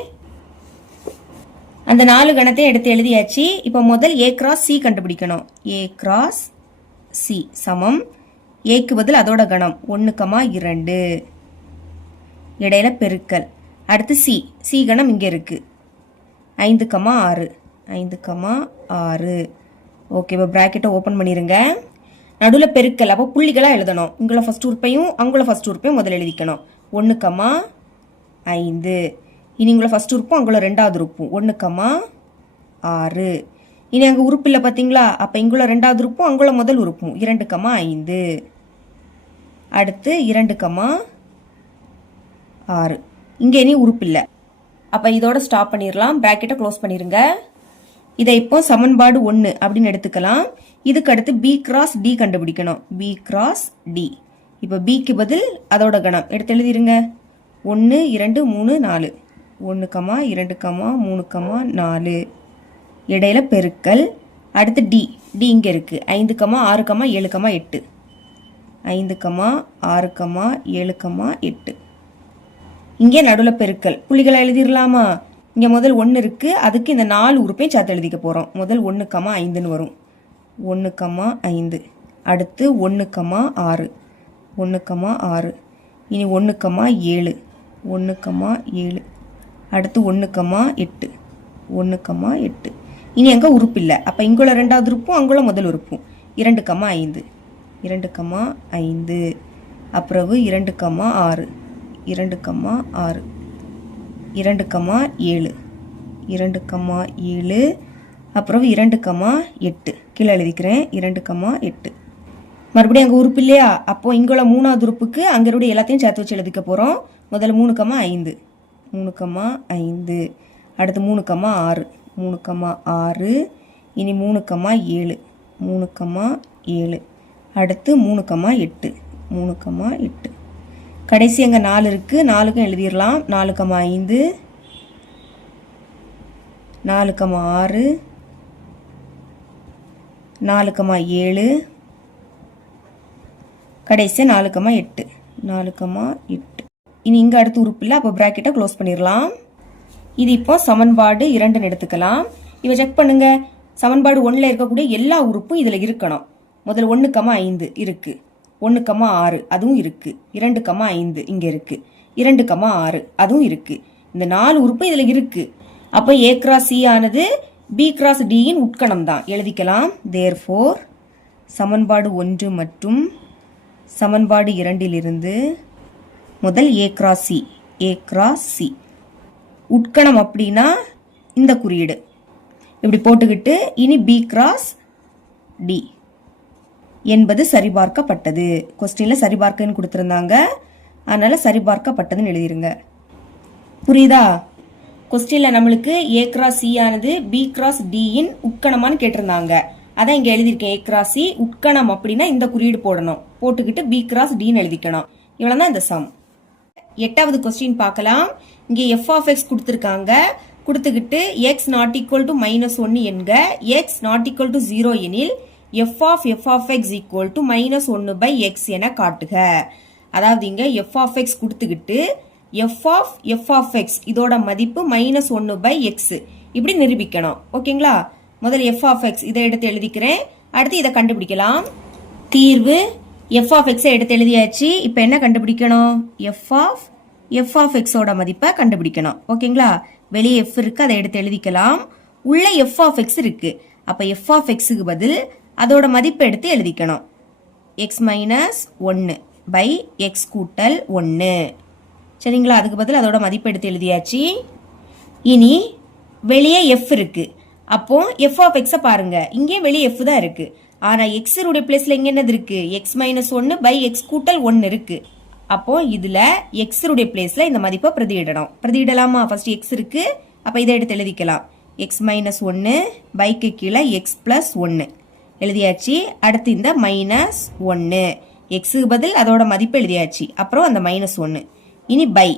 அந்த 4 கணத்தையும் எடுத்து எழுதியாச்சு. இப்போ முதல் ஏ கிராஸ் சி கண்டுபிடிக்கணும். ஏ கிராஸ் சி சமம் ஏக்கு பதில் அதோட கணம் 1,2 இடையில பெருக்கல். அடுத்து சி, சி கணம் இங்கே இருக்கு 5,6 5,6. ஓகே, இப்போ ப்ராக்கெட்டை ஓப்பன் பண்ணிருங்க. நடுவில் பெருக்கல், அப்போ புள்ளிகளாக எழுதணும். இங்குள்ள ஃபர்ஸ்ட் உறுப்பையும் அங்குள்ள ஃபர்ஸ்ட் உறுப்பையும் முதல்ல எழுதிக்கணும். 1,5. இனி இங்குள்ள ஃபர்ஸ்ட் உறுப்பும் அங்குள்ள 2வது உறுப்பும் 1,6. இனி அங்கே உறுப்பு இல்லை பார்த்தீங்களா, அப்போ இங்குள்ள 2வது உறுப்பும் அங்குள்ள முதல் உறுப்பும் 2,5. அடுத்து 2,6. இங்கே இனி உறுப்பு இல்லை, அப்போ இதோட ஸ்டாப் பண்ணிடலாம். ப்ராக்கெட்டை க்ளோஸ் பண்ணிருங்க. இதை இப்போ சமன்பாடு 1 அப்படின்னு எடுத்துக்கலாம். இதுக்கு அடுத்து பி கிராஸ் டி கண்டுபிடிக்கணும். பி கிராஸ் டி, இப்போ பிக்கு பதில் அதோட கணம் எடுத்து எழுதிருங்க. 1 2 3 4 1,2,3,4 இடையில பெருக்கல். அடுத்து டி, டி இங்கே இருக்கு 5,6,7,8 5,6,7,8. இங்கே நடுவில் பெருக்கல், புள்ளிகளை எழுதிடலாமா. இங்கே முதல் 1 இருக்கு, அதுக்கு இந்த 4 உறுப்பையும் சேர்த்து எழுதிக்க போகிறோம். முதல் 1,5ன்னு வரும். 1,5. அடுத்து 1,6 1,6. இனி 1,7 1,7. அடுத்து 1,8 1,8. இனி அங்கே உறுப்பு இல்லை, அப்போ இங்குள்ள 2வது உறுப்பும் அங்குள்ள முதல் உறுப்பும் 2,5 2,5. அப்புறம் 2,6 2,6 2,7 2,7. அப்புறம் 2,8 கீழே எழுதிக்கிறேன். 2,8. மறுபடியும் அங்கே உறுப்பு இல்லையா, அப்போ இங்குள்ள 3வது உறுப்புக்கு அங்கே எல்லாத்தையும் சேர்த்து வச்சு எழுதிக்க போகிறோம். முதல்ல 3,5 3,5. அடுத்து 3,6 3,6. இனி 3,7 3,7. அடுத்து 3,8 3,8. கடைசி அங்கே 4 இருக்குது, 4க்கும் எழுதிடலாம். 4,5, 4,6, 4,7, கடைசி 4,8. 4,8. இனி இங்கே அடுத்து உறுப்பு இல்லை, அப்போ ப்ராக்கெட்டை க்ளோஸ் பண்ணிடலாம். இது இப்போ சமன்பாடு 2ன்னு எடுத்துக்கலாம். இவை செக் பண்ணுங்க. சமன்பாடு 1ல் இருக்கக்கூடிய எல்லா உறுப்பும் இதில் இருக்கணும். முதல் 1,5 இருக்கு, 1,6 அதுவும் இருக்கு, 2,5 இங்கே இருக்கு, 2,6 அதுவும் இருக்கு. இந்த 4 உறுப்பு இதில் இருக்கு. அப்போ A கிராஸ் C ஆனது B கிராஸ் D இன் உட்கணம் தான் எழுதிக்கலாம். தேர்ஃபோர் சமன்பாடு 1 மற்றும் சமன்பாடு 2லிருந்து முதல் A cross C, A cross C உட்கணம் அப்படின்னா இந்த குறியீடு இப்படி போட்டுக்கிட்டு இனி B கிராஸ் D என்பது சரிபார்க்கப்பட்டது. கொஸ்டின்ல சரிபார்க்கன்னு கொடுத்துருந்தாங்க, அதனால சரிபார்க்கப்பட்டதுன்னு எழுதிருங்க. புரியுதா? கொஸ்டின்ல நம்மளுக்கு A கிராஸ் C ஆனது B கிராஸ் D இன் உட்கணமான்னு கேட்டிருந்தாங்க. அதான் இங்க எழுதியிருக்கேன். A கிராஸ் C உட்கணம் அப்படின்னா இந்த குறியீடு போடணும், போட்டுக்கிட்டு B கிராஸ் Dன்னு எழுதிக்கணும். இவ்வளவுதான் இந்த சம். 8வது கொஸ்டின் பார்க்கலாம். இங்கே f of x கொடுத்துருக்காங்க. கொடுத்துக்கிட்டு x not equal to -1 என்க, x not equal to 0 எனில் f of x equal to -1/x என காட்டுக. அதாவது இங்க f of x கொடுத்துக்கிட்டு f of x இதோட மதிப்பு -1/x இப்படி நிரூபிக்கணும். ஓகேங்களா? முதல் f of x இதை எடுத்து எழுதிக்கிறேன். அடுத்து இதை கண்டுபிடிக்கலாம். தீர்வு f of x எடுத்து எழுதியாச்சு. இப்போ என்ன கண்டுபிடிக்கணும்? f of x ஓட மதிப்பை கண்டுபிடிக்கணும். ஓகேங்களா? வெளியே f இருக்கு, அதை எடுத்து எழுதிக்கலாம். உள்ள f of x இருக்கு. அப்ப f of x க்கு பதில் அதோட மதிப்பை எடுத்து எழுதிக்கணும். x - 1/x கூட்டல் 1. சரிங்களா? அதுக்கு பதில் அதோட மதிப்பை எடுத்து எழுதியாச்சு. இனி வெளியே f இருக்கு. அப்போ f of x பாருங்க, இங்கே வெளியே f தான் இருக்கு. ஆனா x உடைய பிளேஸ்ல இங்க என்னது இருக்கு? x - 1/x கூட்டல் 1 இருக்கு. அப்போ இதுல x உடைய பிளேஸ்ல இந்த மதிப்பை பிரதியிடணும். பிரதியிடலாமா? ஃபர்ஸ்ட் x இருக்கு, அப்ப இதை எடுத்து எழுதிக்கலாம். x - 1/க்கு கீழே x + 1 எழுதியாச்சு. அடுத்து இந்த -1 x க்கு பதில் அதோட மதிப்பு எழுதியாச்சு. அப்புறம் அந்த -1. இனி பை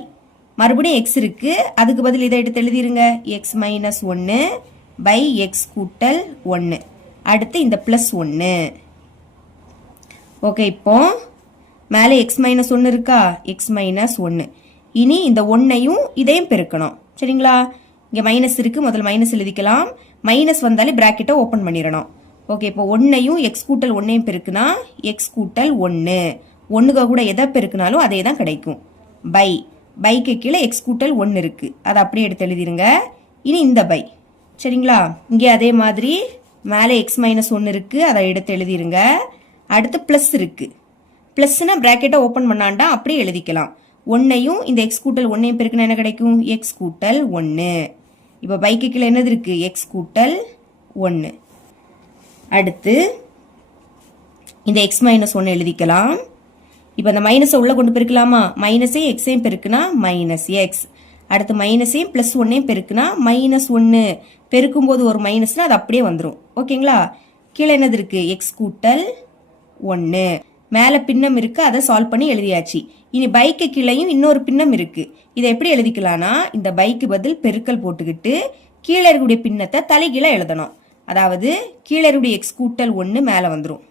மறுபடியும் x இருக்கு, அதுக்கு பதில் இதை எடுத்து எழுதிருங்க. x - 1/x கூட்டல் 1. அடுத்து இந்த +1. ஓகே, இப்போ மேலே x - 1 இருக்கா? x - 1. இனி இந்த 1ஐயும் இதையும் பெருக்கணும். சரிங்களா? இங்க மைனஸ் இருக்கு, முதல்ல மைனஸ் எழுதிக்கலாம். மைனஸ் வந்தாலே பிராக்கெட்டை ஓபன் பண்ணிடணும். ஓகே, இப்போ 1ஐயும் x கூட்டல் 1ஐயும் பெருக்குனா x கூட்டல் 1. 1க்கு கூட எதை பெருக்குனாலும் அதே தான் கிடைக்கும். பைக்கு கீழே x கூட்டல் 1 இருக்கு, அதை அப்படியே எடுத்து எழுதிருங்க. இனி இந்த பை. சரிங்களா? இங்கே அதே மாதிரி மேலே x - 1 இருக்கு, அதை எடுத்து எழுதிருங்க. அடுத்து பிளஸ் இருக்கு. பிளஸ்னா பிராக்கெட்டை ஓபன் பண்ணாண்டா அப்படியே எழுதிக்கலாம். 1ஐயும் இந்த x கூட்டல் 1ஐயும் பெருக்குனா என்ன கிடைக்கும்? x கூட்டல் 1. இப்போ பைக்கு கீழே என்னது இருக்கு? x கூட்டல் 1. அடுத்து இந்த x - 1 எழுதிக்கலாம். இப்போ இந்த மைனஸை உள்ள கொண்டு பெருக்கலாமா? மைனஸையும் எக்ஸையும் பெருக்குனா -x. அடுத்து மைனஸையும் +1ஐயும் பெருக்குனா -1. பெருக்கும்போது ஒரு மைனஸ்னா அது அப்படியே வந்துடும். ஓகேங்களா? கீழே என்னது இருக்கு? x கூட்டல் 1. மேலே பின்னம் இருக்கு, அதை சால்வ் பண்ணி எழுதியாச்சு. இனி பைக்கு கீழேயும் இன்னொரு பின்னம் இருக்கு. இதை எப்படி எழுதிக்கலாம்னா, இந்த பைக்கு பதில் பெருக்கல் போட்டுக்கிட்டு கீழே இருக்கக்கூடிய பின்னத்தை தலைகீழே எழுதணும். அதாவது கீழே இருக்கக்கூடிய x கூட்டல் 1 மேலே வந்துடும்,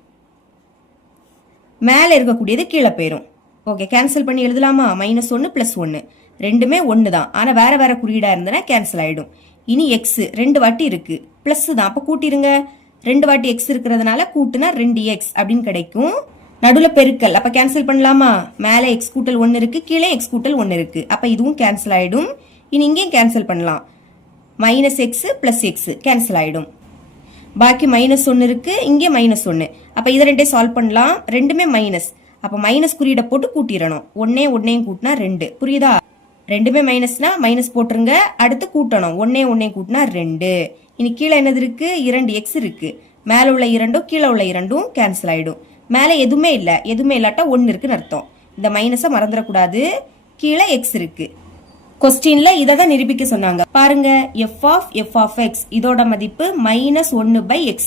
மேலே இருக்கக்கூடியது கீழே போயிடும். ஓகே, கேன்சல் பண்ணி எழுதலாமா? -1 +1 ரெண்டுமே 1 தான், ஆனால் வேற வேற குறியீடா இருந்தனா கேன்சல் ஆயிடும். இனி x 2 வாட்டி இருக்கு, பிளஸ் தான், அப்போ கூட்டிருங்க. 2 வாட்டி x இருக்கிறதுனால கூட்டுனா 2x அப்படின்னு கிடைக்கும். நடுவில் பெருக்கல், அப்போ கேன்சல் பண்ணலாமா? மேலே x கூட்டல் 1 இருக்கு, கீழே x கூட்டல் 1 இருக்கு, அப்போ இதுவும் கேன்சல் ஆயிடும். இனி இங்கேயும் கேன்சல் பண்ணலாம். -x + x கேன்சல் ஆயிடும். பாக்கி -1 இருக்கு, இங்கே -1. அப்போ இதை ரெண்டே சால்வ் பண்ணலாம். ரெண்டுமே மைனஸ், அப்போ மைனஸ் குறியீடை போட்டு கூட்டிடணும். 1ஐயும் கூட்டினா 2. புரியுதா? ரெண்டுமே மைனஸ்னா மைனஸ் போட்டுருங்க. அடுத்து கூட்டணும். 1ஐயும் கூட்டினா 2. இனி கீழே என்னது இருக்கு? 2x இருக்கு. மேலே உள்ள 2ம் கீழே உள்ள 2ம் கேன்சல் ஆயிடும். மேலே எதுவுமே இல்லை, எதுவுமே இல்லாட்டா 1 இருக்குன்னு அர்த்தம். இந்த மைனஸை மறந்துடக்கூடாது. கீழே x இருக்கு. கொஸ்டின்ல இதை தான் நிரூபிக்க சொன்னாங்க. பாருங்க, f of x இதோட மதிப்பு -1/x.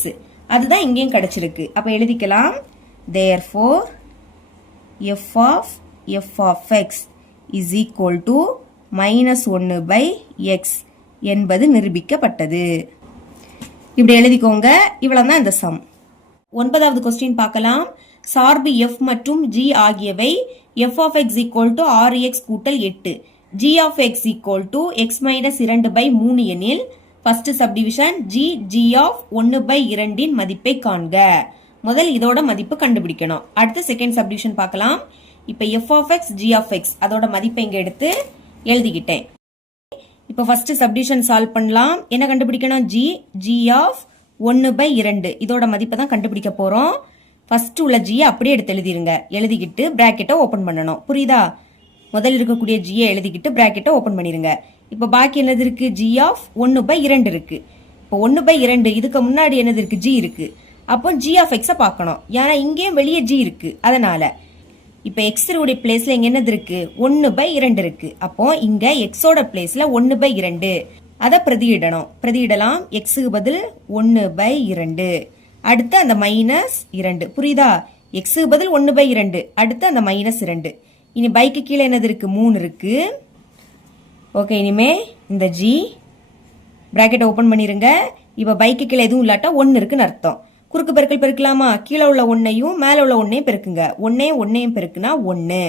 அதுதான் இங்கேயும் கிடைச்சிருக்கு. அப்ப எழுதிக்கலாம். therefore f of x is equal to minus 1 by x என்பது நிரூபிக்கப்பட்டது. இப்படி எழுதிக்கோங்க. இவ்வளவுதான் இந்த சம். 9வது கொஸ்டின் பார்க்கலாம். சார்பு f மற்றும் g ஆகியவை f of x equal to 6x கூட்டல் 8 g of x equal to x minus 2 by 3 எனில் first subdivision g of 1 by 2 இன் மதிப்பை காண்க. முதல் இதோட மதிப்பு கண்டுபிடிக்கணும். அடுத்து செகண்ட் சப்டிவிஷன் பார்க்கலாம். இப்ப f of x g of x அதோட மதிப்பை இங்க எடுத்து எழுதிக்கிட்டேன். இப்ப ஃபர்ஸ்ட் சப்டிவிஷன் சால்வ் பண்ணலாம். என்ன கண்டுபிடிக்கணும்? g of 1 by 2 இதோட மதிப்பை தான் கண்டுபிடிக்க போறோம். ஃபர்ஸ்ட் உள்ள g அப்படியே எடுத்து எழுதிருங்க. எழுதிக்கிட்டு பிராக்கெட்டை ஓபன் பண்ணணும். புரியுதா? முதல்ல இருக்கக்கூடிய g எழுதிக்கிட்டு பிராக்கெட்டை ஓபன் பண்ணிருங்க. இப்ப பாக்கி என்னது இருக்கு? g of 1 by 2 இருக்கு. இப்போ 1 by 2 இதுக்கு முன்னாடி என்னது இருக்கு? g இருக்கு. அப்போ g of x பார்க்கணும். ஏன்னா இங்கேயும் வெளியே g இருக்கு. அதனால இப்போ x உடைய பிளேஸ்ல இங்க என்னது இருக்கு? 1 by 2 இருக்கு. அப்போ இங்க x ஓட பிளேஸ்ல 1 by 2 அதை பிரதியிடணும். பிரதியிடலாம். x க்கு பதில் 1 by 2. அடுத்து அந்த மைனஸ் 2. புரியுதா? x க்கு பதில் 1 by 2. அடுத்து அந்த மைனஸ் 2. இனி பைக்கு கீழே என்னது இருக்கு? 3 இருக்கு. ஓகே, இனிமே இந்த g பிராக்கெட் ஓபன் பண்ணிருங்க. இப்ப பைக்கு கீழே எதுவும் இல்லாட்டா 1 இருக்குன்னு அர்த்தம். குறுக்கு பெருக்கல் பெருக்கலாமா? கீழே உள்ள 1ஐயும் மேல உள்ள 1ஐயும் பெருக்குங்க. 1ஐயும் பெருக்குனா 1,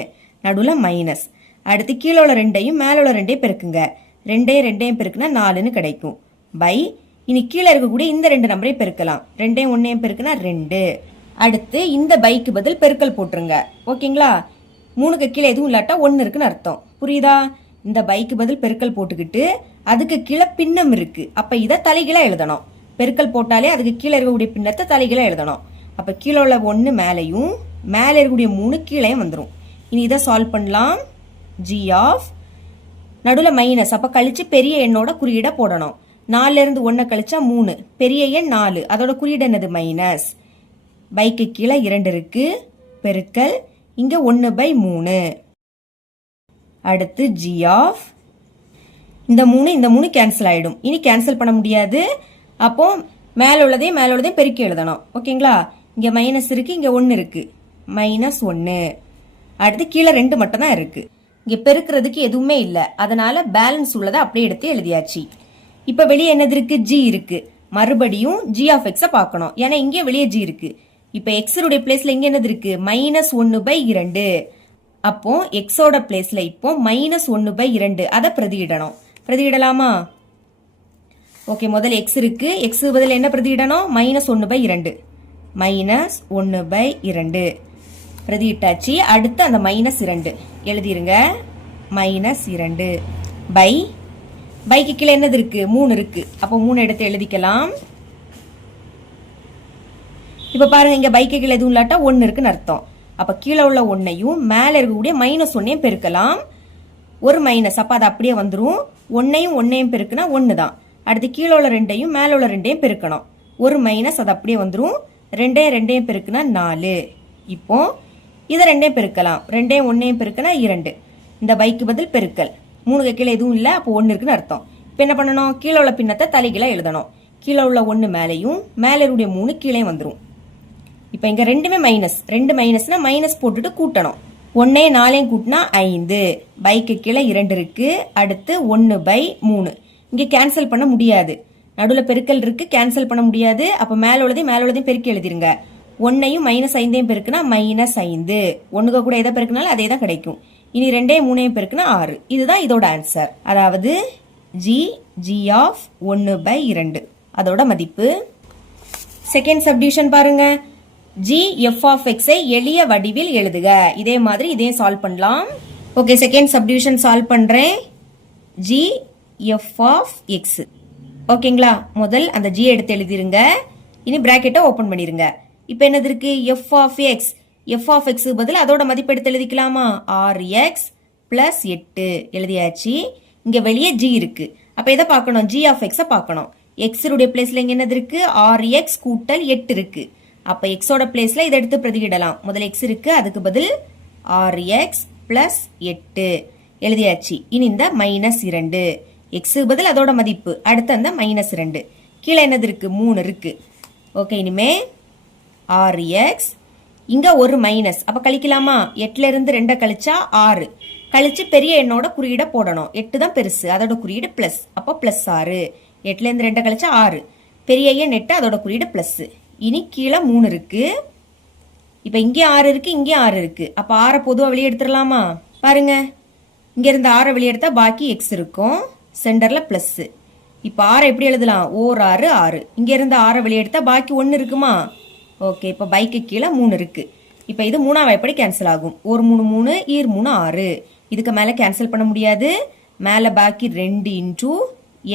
நடுவுல மைனஸ். அடுத்து கீழே உள்ள 2ஐயும் மேல உள்ள 2ஐயும் பெருக்குங்க. 2ஐயும் பெருக்குனா 4ன்னு கிடைக்கும். பை இனி கீழே இருக்கக்கூடிய இந்த 2 நம்பரை பெருக்கலாம். 2ஐயும் 1ஐயும் பெருக்குனா 2. அடுத்து இந்த பைக்கு பதில் பெருக்கல் போட்டுருங்க. ஓகேங்களா? 3க்கு கீழே எதுவும் இல்லாட்டா 1 இருக்குன்னு அர்த்தம். புரியுதா? இந்த பைக்கு பதில் பெருக்கல் போட்டுக்கிட்டு அதுக்கு கீழே பின்னம் இருக்கு. அப்ப இதை தலைகீழா எழுதணும். பெருக்கல் போட்டாலே அதுக்கு கீழே இருக்கக்கூடிய பின்னத்தை தலைகீழா எழுதணும். அப்ப கீழே உள்ள 1 மேலையும் மேல இருக்கக்கூடிய 3 கீழையும் வந்துடும். இனி இதை சால்வ் பண்ணலாம். g of நடுவில் மைனஸ். அப்ப கழிச்சு பெரிய எண்ணோட குறியீட போடணும். 4ல இருந்து 1 கழிச்சா 3. பெரிய எண் 4. அதோட குறியீடு என்னது? மைனஸ். பைக்கு கீழே 2 இருக்கு. பெருக்கல் இங்க 1 by 3. அடுத்து g of இந்த 3 கேன்சல் ஆயிடும். இனி கேன்சல் பண்ண முடியாது. அப்போ மேல உள்ளதையும் பெருக்கி எழுதணும். ஓகேங்களா? இங்க மைனஸ் இருக்கு, இங்க 1 இருக்கு. மைனஸ் 1. அடுத்து கீழே 2 மட்டும் தான் இருக்கு. இங்க பெருக்கிறதுக்கு எதுவுமே இல்ல. அதனால பேலன்ஸ் உள்ளதை அப்படியே எடுத்து எழுதியாச்சு. இப்ப வெளியே என்னது இருக்கு? g இருக்கு. மறுபடியும் g of x பார்க்கணும். ஏன்னா இங்கே வெளியே g இருக்கு. இப்ப x உடைய பிளேஸ்ல இங்க என்னது இருக்கு? Minus 1 by 2. அப்போ x ஓட பிளேஸ்ல இப்போ மைனஸ் 1 by 2 அதை பிரதியிடணும். பிரதியிடலாமா? ஓகே, முதல்ல x இருக்கு. x பதில் என்ன பிரதியிடணும்? Minus 1 by 2. மைனஸ் 1 by 2 பிரதியிட்டாச்சு. அடுத்து அந்த மைனஸ் 2 எழுதிருங்க. மைனஸ் 2 பைக்கு கீழே என்னது இருக்கு? 3 இருக்கு. அப்போ 3 எடுத்து எழுதிக்கலாம். இப்ப பாருங்க, இங்க பைக்கு கீழே எதுவும் இல்லாட்டா 1 இருக்குன்னு அர்த்தம். அப்ப கீழே உள்ள 1ஐயும் மேல இருக்கக்கூடிய மைனஸ் 1ஐயும் பெருக்கலாம். ஒரு மைனஸ். அப்ப அது அப்படியே வந்துரும். 1ஐயும் பெருக்குனா 1 தான். அடுத்து கீழே உள்ள 2ஐயும் மேல உள்ள 2ஐயும் பெருக்கணும். ஒரு மைனஸ். அது அப்படியே வந்துரும். 2ஐயும் பெருக்குனா 4. இப்போ இதை 2ஐயும் பெருக்கலாம். 2ஐயும் பெருக்குனா 2. இந்த பைக்கு பதில் பெருக்கல். 3க்கு கீழே எதுவும் இல்லை. அப்போ 1 இருக்குன்னு அர்த்தம். இப்ப என்ன பண்ணணும்? கீழே உள்ள பின்னத்தை தலைகீழா எழுதணும். கீழே உள்ள 1 மேலையும் மேல இருக்கக்கூடிய 3 கீழே வந்துரும். இப்ப இங்க 2மே மைனஸ். 2 மைனஸ்னா மைனஸ் போட்டுட்டு கூட்டணும். 1ஐயும் 4ஐயும் கூட்டினா 5. பைக்கு கீழே 2 இருக்கு. அடுத்து 1 by 3. இங்க கேன்சல் பண்ண முடியாது. நடுவில் பெருக்கல் இருக்கு. கேன்சல் பண்ண முடியாது. அப்ப மேல உள்ளதையும் பெருக்கி எழுதிருங்க. 1ஐயும் மைனஸ் 5ஐயும் பெருக்குனா மைனஸ் 5. 1க்கு கூட எதை பெருக்கினாலும் அதே தான் கிடைக்கும். இனி 2ஐயும் 3ஐயும் பெருக்குனா 6. இதுதான் இதோட ஆன்சர். அதாவது g of 1 by 2 அதோட மதிப்பு. செகண்ட் சப்டிவிஷன் பாருங்க. g f of x ஐ எளிய வடிவில் எழுதுக. இதே மாதிரி இதையும் சால்வ் பண்ணலாம். ஓகே, செகண்ட் சப்டிவிஷன் சால்வ் பண்றேன். g f of x. ஓகேங்களா? முதல் அந்த g எடுத்து எழுதிருங்க. இனி பிராக்கெட்டை ஓபன் பண்ணிருங்க. இப்போ என்னது இருக்கு? f of x. f of x பதில் அதோட மதிப்பு எடுத்து எழுதிக்கலாமா? 6x plus 8 எழுதியாச்சு. இங்க வெளியே g இருக்கு. அப்ப எதை பார்க்கணும்? g of x பார்க்கணும். x உடைய பிளேஸ்ல இங்க என்னது இருக்கு? 6x கூட்டல் 8 இருக்கு. அப்ப x ஓட பிளேஸ்ல இதை எடுத்து பிரதியிடலாம். முதல்ல x இருக்கு. அதுக்கு பதில் 6x plus 8 எழுதியாச்சு. இனி இந்த மைனஸ் 2. x பதில் அதோட மதிப்பு. அடுத்து அந்த மைனஸ் 2. கீழே என்னது இருக்கு? 3 இருக்கு. ஓகே, இனிமே 6x இங்க ஒரு மைனஸ், அப்ப கழிக்கலாமா? 8ல இருந்து 2 கழிச்சா 6, கழிச்சு பெரிய எண்ணோட குறியீட போடணும். 8 தான் பெருசு, அதோட குறியீடு பிளஸ், அப்போ பிளஸ் 6. 8ல இருந்து 2 கழிச்சா 6, பெரிய எண் 8, அதோட குறியீடு பிளஸ். இனி கீழே 3 இருக்கு. இப்ப இங்கே 6 இருக்கு, இங்கே 6 இருக்கு. அப்ப 6 பொதுவா வெளியே எடுத்துடலாமா? பாருங்க, இங்க இருந்து 6 வெளியே எடுத்தா பாக்கி எக்ஸ் இருக்கும், சென்டர்ல பிளஸ். இப்ப 6 எப்படி எழுதலாம்? ஓர் 6 6. இங்க இருந்து 6 வெளியே எடுத்தா பாக்கி 1 இருக்குமா? ஓகே, இப்ப பைக்கு கீழே 3 இருக்கு. இப்ப இது 3ஆம் வாய்ப்படி கேன்சல் ஆகும். ஒரு 3 3, ஈர் 3 6. இதுக்கு மேல கேன்சல் பண்ண முடியாது. மேல பாக்கி 2 இன்டூ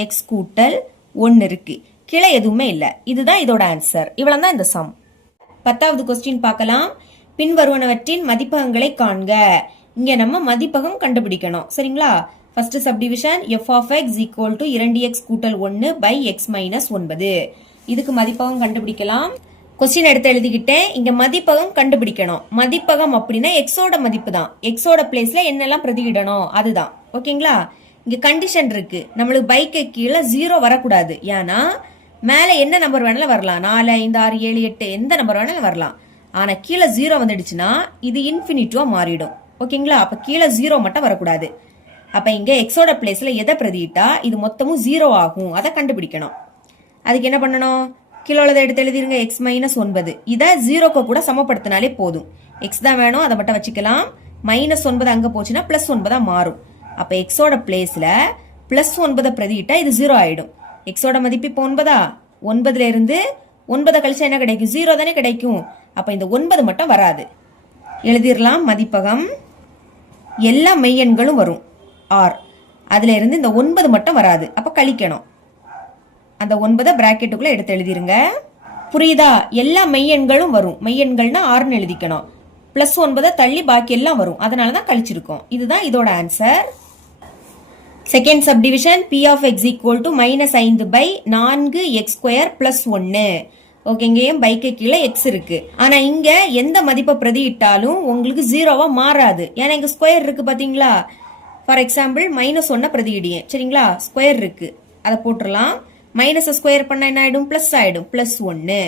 எக்ஸ் கூட்டல் 1 இருக்கு. கீழே எதுவுமே இல்லை. இதுதான் இதோட ஆன்சர். இவ்வளவு தான் இந்த சம். 10வது கொஸ்டின் பார்க்கலாம். பின்வருவனவற்றின் மதிப்பகங்களை காண்க. இங்க நம்ம மதிப்பகம் கண்டுபிடிக்கணும். சரிங்களா? First subdivision f of x equal to 2x கூட்டல் 1 by x minus 9. இதுக்கு மதிப்பகம் கண்டுபிடிக்கலாம். கொஸ்டின் எடுத்து எழுதிக்கிட்டேன். இங்க மதிப்பகம் கண்டுபிடிக்கணும். மதிப்பகம் அப்படின்னா எக்ஸோட மதிப்பு தான். எக்ஸோட பிளேஸ்ல என்னெல்லாம் பிரதியிடணும் அதுதான். ஓகேங்களா? இங்க கண்டிஷன் இருக்கு. நம்மளுக்கு பைக்கு கீழே 0 வரக்கூடாது. ஏன்னா மேல என்ன நம்பர் வேணாலும் வரலாம். 4 5 6 7 8 எந்த நம்பர் வேணாலும் வரலாம். ஆனா கீழே 0 வந்துடுச்சுன்னா இது இன்ஃபினிட்டிவா மாறிடும். ஓகேங்களா? அப்ப கீழே 0 மட்டும் வரக்கூடாது. அப்ப இங்க எக்ஸோட பிளேஸ்ல எதை பிரதியிட்டா இது மொத்தமும் 0 ஆகும். அதை கண்டுபிடிக்கணும். அதுக்கு என்ன பண்ணணும்? கீழே எடுத்து எழுதிருங்க. x மைனஸ் 9 இதை 0க்கு கூட சமப்படுத்தினாலே போதும். எக்ஸ் தான் வேணும், அதை மட்டும் வச்சுக்கலாம். -9 அங்க போச்சுன்னா +9 மாறும். அப்ப எக்ஸோட பிளேஸ்ல +9 பிரதியிட்டா இது 0 ஆயிடும். எக்ஸோட மதிப்பு இப்போ 9ஆ? 9ல இருந்து 9 கழிச்சா என்ன கிடைக்கும்? 0 தானே கிடைக்கும். அப்ப இந்த 9 மட்டும் வராது. எழுதிடலாம். மதிப்பகம் எல்லா மெய்யெண்களும் வரும் r. அதுல இருந்து இந்த 9 மட்டும் வராது. அப்ப கழிக்கணும். அந்த 9 பிராக்கெட்டுக்குள்ள எடுத்து எழுதிருங்க. புரியுதா? எல்லா மெய்யெண்களும் வரும். மெய்யெண்கள்னா 6ன்னு எழுதிக்கணும். +9 தள்ளி பாக்கி எல்லாம் வரும். அதனாலதான் கழிச்சிருக்கோம். இதுதான் இதோட answer. Second subdivision p of x equal to -5 by 4x² + 1. ஓகேங்க, பைக்கு கீழே எக்ஸ் இருக்கு. ஆனா இங்க எந்த மதிப்பை பிரதியிட்டாலும் உங்களுக்கு 0வா மாறாது. ஏன்னா இங்க ஸ்கொயர் இருக்கு பாத்தீங்களா? For example -1 பிரதியிடியேன். சரிங்களா? ஸ்கொயர் இருக்கு, அதை போட்டுடலாம். மைனஸ் ஸ்கொயர் பண்ண என்ன ஆயிடும்? பிளஸ் ஆயிடும். +1.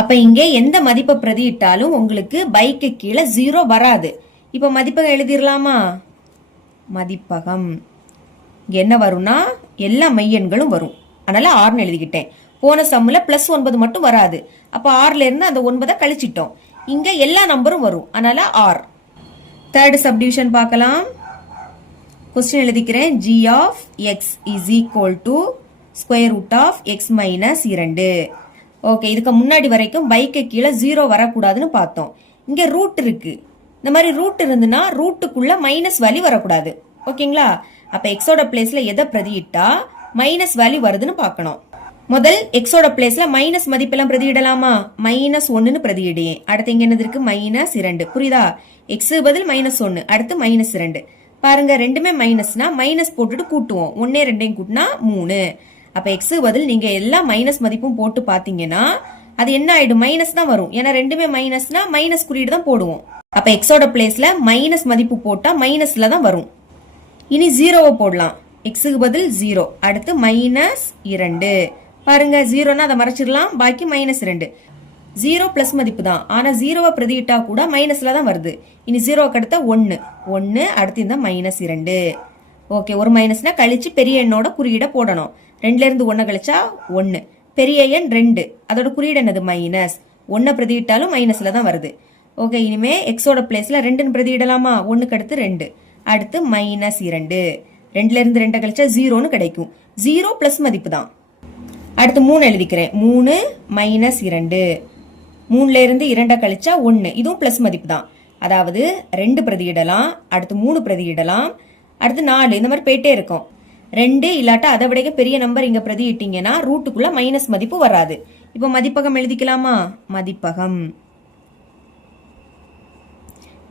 அப்ப இங்க எந்த மதிப்பை பிரதியிட்டாலும் உங்களுக்கு பைக்கு கீழே 0 வராது. இப்ப மதிப்பகம் எழுதிடலாமா? மதிப்பகம் இங்க என்ன வரும்னா எல்லா மெய்யெண்களும் வரும். அதனால 6ன்னு எழுதிக்கிட்டேன். போன சம்முல +9 மட்டும் வராது. அப்ப 6ல இருந்து அந்த 9 கழிச்சிட்டோம். இங்க எல்லா நம்பரும் வரும். அதனால 6. தேர்ட் சப்டிவிஷன் பார்க்கலாம். கொஸ்டின் எழுதிக்கிறேன். g of x is equal to square root of x minus 2. Okay, இதுக்கு முன்னாடி வரைக்கும் பைக்கு கீழே 0 வரக்கூடாதுன்னு பார்த்தோம். இங்க ரூட் இருக்கு. இந்த மாதிரி ரூட் இருந்துன்னா ரூட்டுக்குள்ள மைனஸ் வேல்யூ வரக்கூடாது. ஓகேங்களா? அப்ப எக்ஸோட பிளேஸ்ல எதை பிரதியிட்டா மைனஸ் வேல்யூ வருதுன்னு பார்க்கணும். முதல் எக்ஸோட பிளேஸ்ல மைனஸ் மதிப்பெல்லாம் பிரதியிடலாமா? -1ன்னு பிரதியிடேன். அடுத்து இங்க என்னது இருக்கு? -2. புரியுதா? எக்ஸ் பதில் -1, அடுத்து -2. பாருங்க, ரெண்டுமே மைனஸ்னா மைனஸ் போட்டுட்டு கூட்டுவோம். 1 2 கூட்டினா 3. அப்ப எக்ஸ் பதில் நீங்க எல்லா மைனஸ் மதிப்பும் போட்டு பாத்தீங்கன்னா அது என்ன ஆயிடும்? மைனஸ் தான் வரும். ஏன்னா ரெண்டுமே மைனஸ்னா மைனஸ் குறியீடு தான் போடுவோம். அப்ப எக்ஸோட பிளேஸ்ல மைனஸ் மதிப்பு போட்டா மைனஸ்ல தான் வரும். இனி 0வை போடலாம். எக்ஸுக்கு பதில் 0, அடுத்து -2. பாருங்க, 0னா அதை மறைச்சிடலாம். பாக்கி -2. 0 பிளஸ் மதிப்பு தான். ஆனா 0வை பிரதியிட்டா கூட மைனஸ்ல தான் வருது. இனி 0க்கு அடுத்த 1, அடுத்து இந்த -2. ஓகே, ஒரு மைனஸ்னா கழிச்சு பெரிய எண்ணோட குறியீட போடணும். 2ல இருந்து 1 கழிச்சா 1. பெரிய எண் 2, அதோட குறியீடு என்னது? மைனஸ். 1 பிரதியிட்டாலும் மைனஸ்ல தான் வருது. ஓகே, இனிமே எக்ஸோட பிளேஸ்ல 2ன்னு பிரதியிடலாமா? 1க்கு அடுத்து 2, அடுத்து -2. 2ல இருந்து 2 கழிச்சா 0ன்னு கிடைக்கும். 0 பிளஸ் மதிப்பு தான். அடுத்து 3 எழுதிக்கிறேன். 3 -2. 3ல இருந்து 2 கழிச்சா 1, இதுவும் பிளஸ் மதிப்பு தான். அதாவது 2 பிரதியிடலாம், அடுத்து 3 பிரதியிடலாம், அடுத்து 4, இந்த மாதிரி போயிட்டே இருக்கும். 2 இல்லாட்டா அதை விட பெரிய நம்பர் இங்க பிரதியிட்டீங்கன்னா ரூட்டுக்குள்ள மைனஸ் மதிப்பு வராது. இப்ப மதிப்பகம் எழுதிக்கலாமா? மதிப்பகம்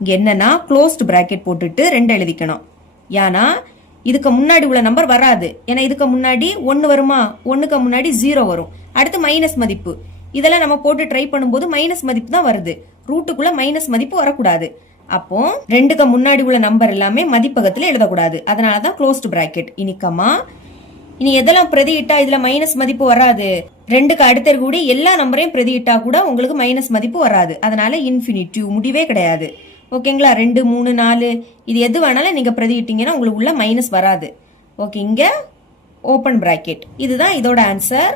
இங்க என்னன்னா க்ளோஸ்ட் பிராக்கெட் போட்டுட்டு 2 எழுதிக்கணும். ஏன்னா இதுக்கு முன்னாடி உள்ள நம்பர் வராது. ஏன்னா இதுக்கு முன்னாடி 1 வருமா? 1க்கு முன்னாடி 0 வரும். அடுத்து மைனஸ் மதிப்பு. இதெல்லாம் நம்ம போட்டு ட்ரை பண்ணும்போது மைனஸ் மதிப்பு தான் வருது. ரூட்டுக்குள்ள மைனஸ் மதிப்பு வரக்கூடாது. அப்போ 2க்கு முன்னாடி உள்ள நம்பர் எல்லாமே மதிப்பகத்துல எழுதக்கூடாது. அதனாலதான் க்ளோஸ்ட் பிராக்கெட். இனி எதெல்லாம் பிரதியிட்டா இதுல மைனஸ் மதிப்பு வராது? 2க்கு அடுத்த இருக்கக்கூடிய எல்லா நம்பரையும் பிரதியிட்டா கூட உங்களுக்கு மைனஸ் மதிப்பு வராது. அதனால இன்ஃபினிட்டிவ் முடிவே கிடையாது. ஓகேங்களா? 2, 3, 4 இது எது வேணாலும் நீங்க பிரதியிட்டீங்கன்னா உங்களுக்கு உள்ள மைனஸ் வராது. ஓகே, இங்க ஓபன் பிராக்கெட். இதுதான் இதோட ஆன்சர்.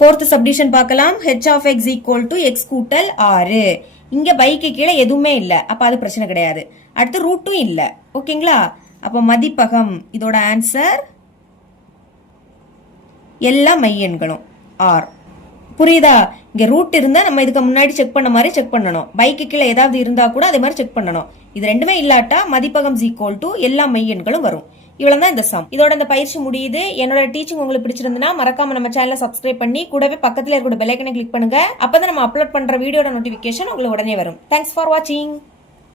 4th சப்டிஷன் பார்க்கலாம். h of x equal to x கூட்டல் 6. இங்க பைக்கு கீழே எதுவுமே இல்ல, அப்ப அது பிரச்சனை கிடையாது. அடுத்து ரூட்டும் இல்ல. ஓகேங்களா? அப்ப மதிப்பகம் இதோட ஆன்சர் எல்லா மெய்யெண்களும் ஆர். புரியுதா? இங்க ரூட் இருந்தா நம்ம இதுக்கு முன்னாடி செக் பண்ண மாதிரி செக் பண்ணணும். பைக்கு கீழே ஏதாவது இருந்தா கூட அதே மாதிரி செக் பண்ணணும். இது ரெண்டுமே இல்லாட்டா மதிப்பகம் ஈக்குவல் டு எல்லா மெய்யெண்களும் வரும். இவ்வளவுதான் இந்த சம். இதோட இந்த பயிற்சி முடியுது. என்னோட டீச்சிங் உங்களுக்கு பிடிச்சிருந்தா மறக்காம நம்ம சேனலை சப்ஸ்கிரைப் பண்ணி கூடவே பக்கத்துல இருக்கிற பெல் ஐக்கனை கிளிக் பண்ணுங்க. அப்பதான் நம்ம அப்லோட் பண்ற வீடியோட நோட்டிபிகேஷன் உங்களுக்கு உடனே வரும். தேங்க்ஸ் ஃபார் வாட்சிங்.